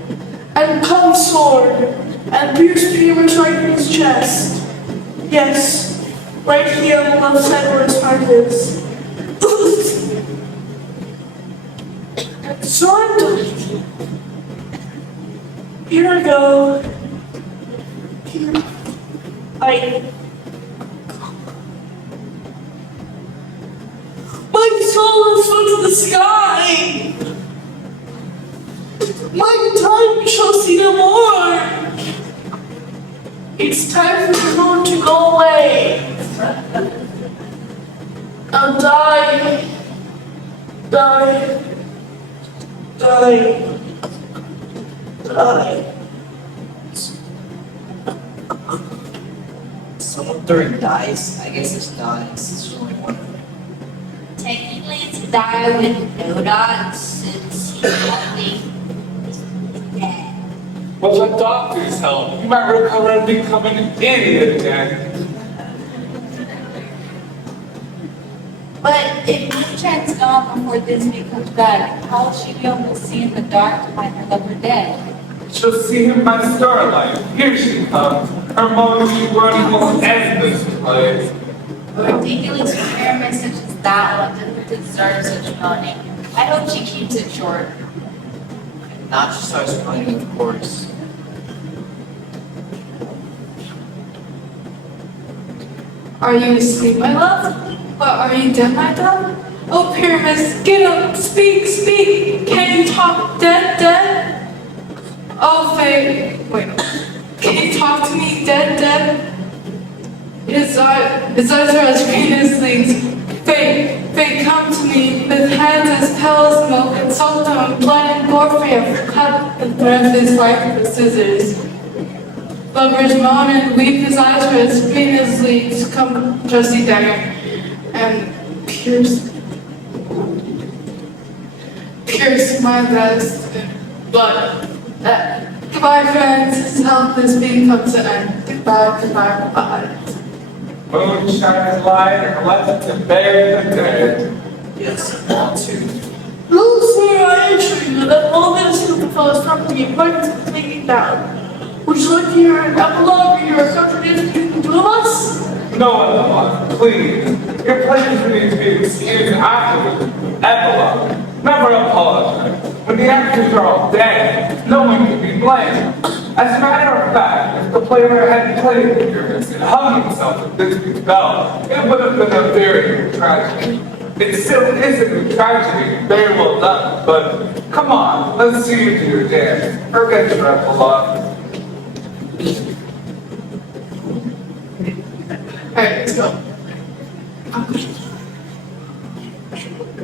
and come sword, and pierce Peter's right in his chest. Yes, right here on the left side where his heart is. So I'm done. Here I go. Here. My soul the sky. My time shall see no more. It's time for the moon to go away. I'll die. Die. Die. Die. Someone throwing dice? I guess it's dice. It's only one of them. Technically, it's a die with no dots since he's only dead. With the doctor's help, you might recover and become an idiot again. But if Computech's gone before Disney comes back, how will she be able to see in the dark to find her lover dead? She'll see him by starlight. Here she comes. Her motor running will end this place. A ridiculous experiment such as that one doesn't deserve such money. I hope she keeps it short. Not just starts playing, of course. Are you asleep, my love? Or are you dead, my dove? Oh, Pyramus, get up, speak, speak. Can you talk, dead? Oh, Faye, wait. Can you talk to me, dead? His eyes are as green as leaves. Faye, come to me, with hands as pale as milk, and soak them in blood and gore for you, cut the thread of his life with scissors. Lovers moan and weep, his eyes are as green as leaves. Come, trusty dagger, and pierce my breast in blood. Goodbye, friends. His helpless being comes to end. Goodbye. Moon shines light and lets to bury the dead. Yes, I want to. Sir, I assure you that all this is the proposed property and rights is taken down. Would you like to hear an epilogue or your contradiction between the two of us? No, please. Your pleasure needs to be excused afterwards. Epilogue. Never apologize. When the actors are all dead, no one can be blamed. As a matter of fact, if the player had played the Pyramids and hung himself with Disney's bell, it would have been a very tragedy. It still isn't a tragedy, very well done, but come on, let's see you do your dance. Forget your epilogue. Alright, let's go.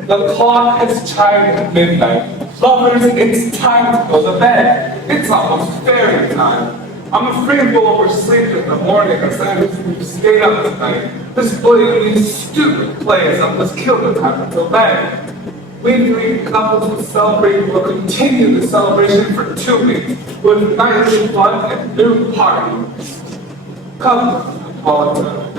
The clock has chimed midnight. Lovers, it's time to go to bed. It's almost fairy time. I'm afraid we'll oversleep in the morning as I stayed up tonight. This blatantly stupid play was killed in time until then. We three couples will celebrate, will continue the celebration for 2 weeks with nightly fun and new parties. Come, Paula.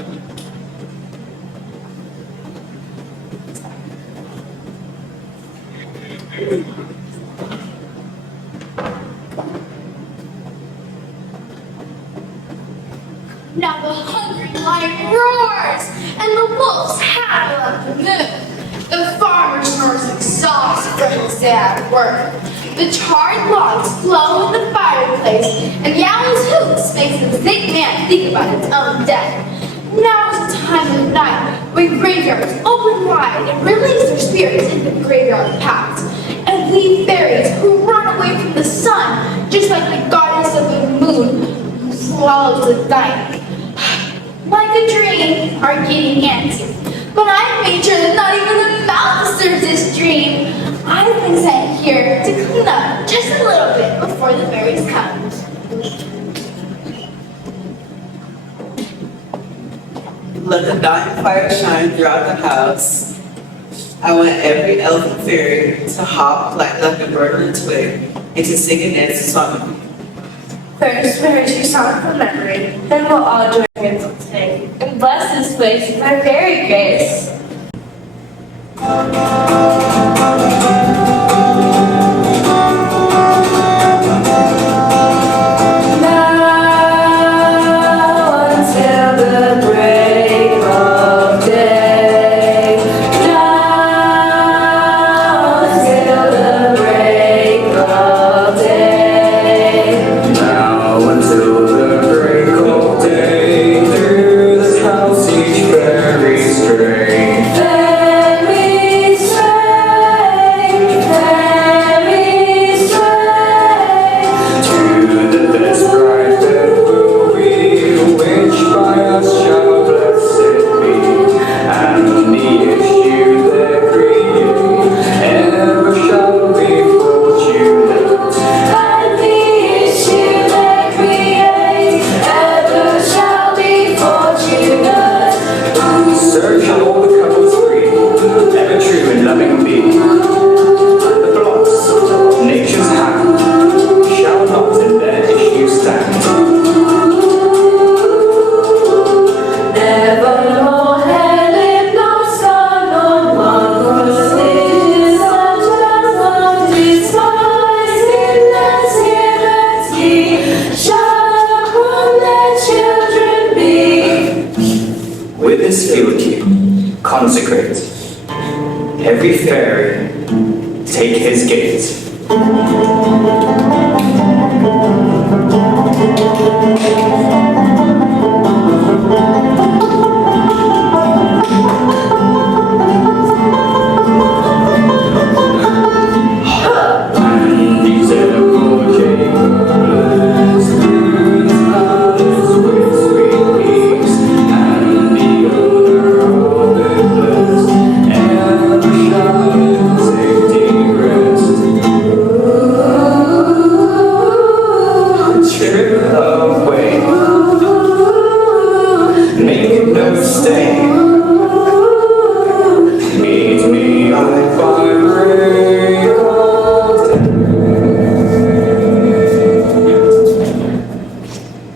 Now the hungry lion roars, and the wolves howl at the moon. The farmer snores exhausted from his sad work. The charred logs glow in the fireplace, and the owl's hoots makes the sick man think about his own death. Now is the time of night when graveyards open wide and release their spirits into the graveyard paths. And we fairies who run away from the sun, just like the goddess of the moon who swallows the night. Like a dream, are getting antsy. But I've made sure that not even the mouse deserves this dream. I've been sent here to clean up just a little bit before the fairies come. Let the dying fire shine throughout the house. I want every elf and fairy to hop like a bird on a twig and to sing and dance a song with me. First, we heard your song from memory, then we'll all join hands and sing, and bless this place with our fairy grace. Then we say his gaze. These ever changeless moons of sweet, sweet peace, and the other blessed, ever shine safety rest. Trip away, make no stay. Meet me at break of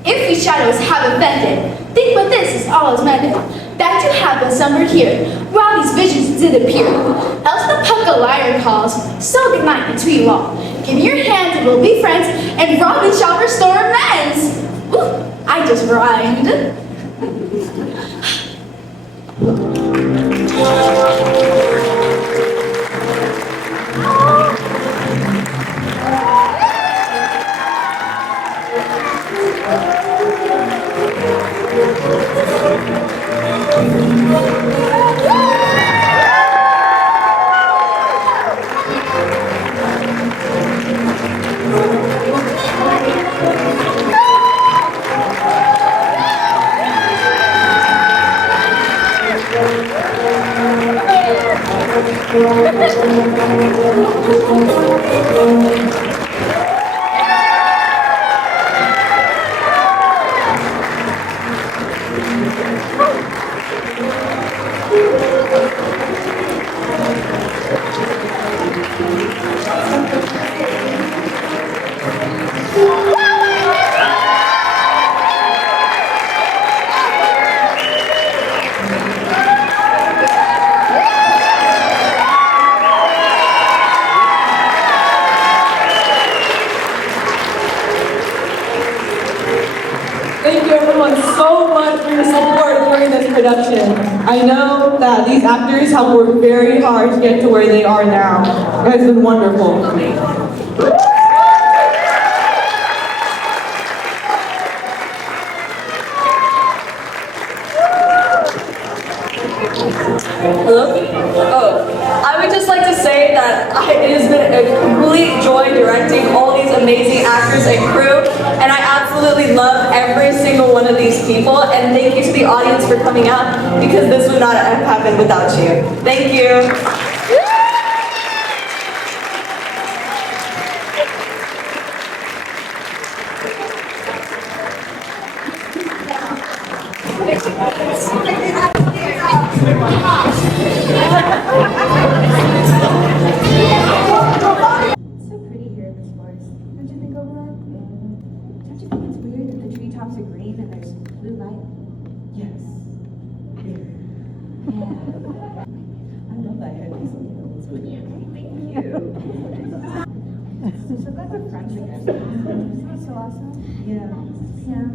If we shadows have offended, think but this is all is mended. That you have but summer here, Robbie's visions did appear. Else the puck a liar calls, so good night to you all. Give me your hands and we'll be friends, and Robbie shall restore amends. Ooh, I just rhymed. Thank you everyone so much for your support during this production. I know that these actors have worked very hard to get to where they are now. It has been wonderful for me. Hello? Oh, I would just like to say that it has been a complete joy directing all these amazing actors and crew, and I absolutely love every single one of these people, and thank you to the audience for coming out, because this would not have happened without you. Thank you. So pretty here in this forest. Don't you think, Overland? Don't you think it's weird that the treetops are green and there's blue light? Yes. Yeah. I love that hair. Thank you. I'm so glad we're friends again. Isn't that so awesome? Yeah. Yeah.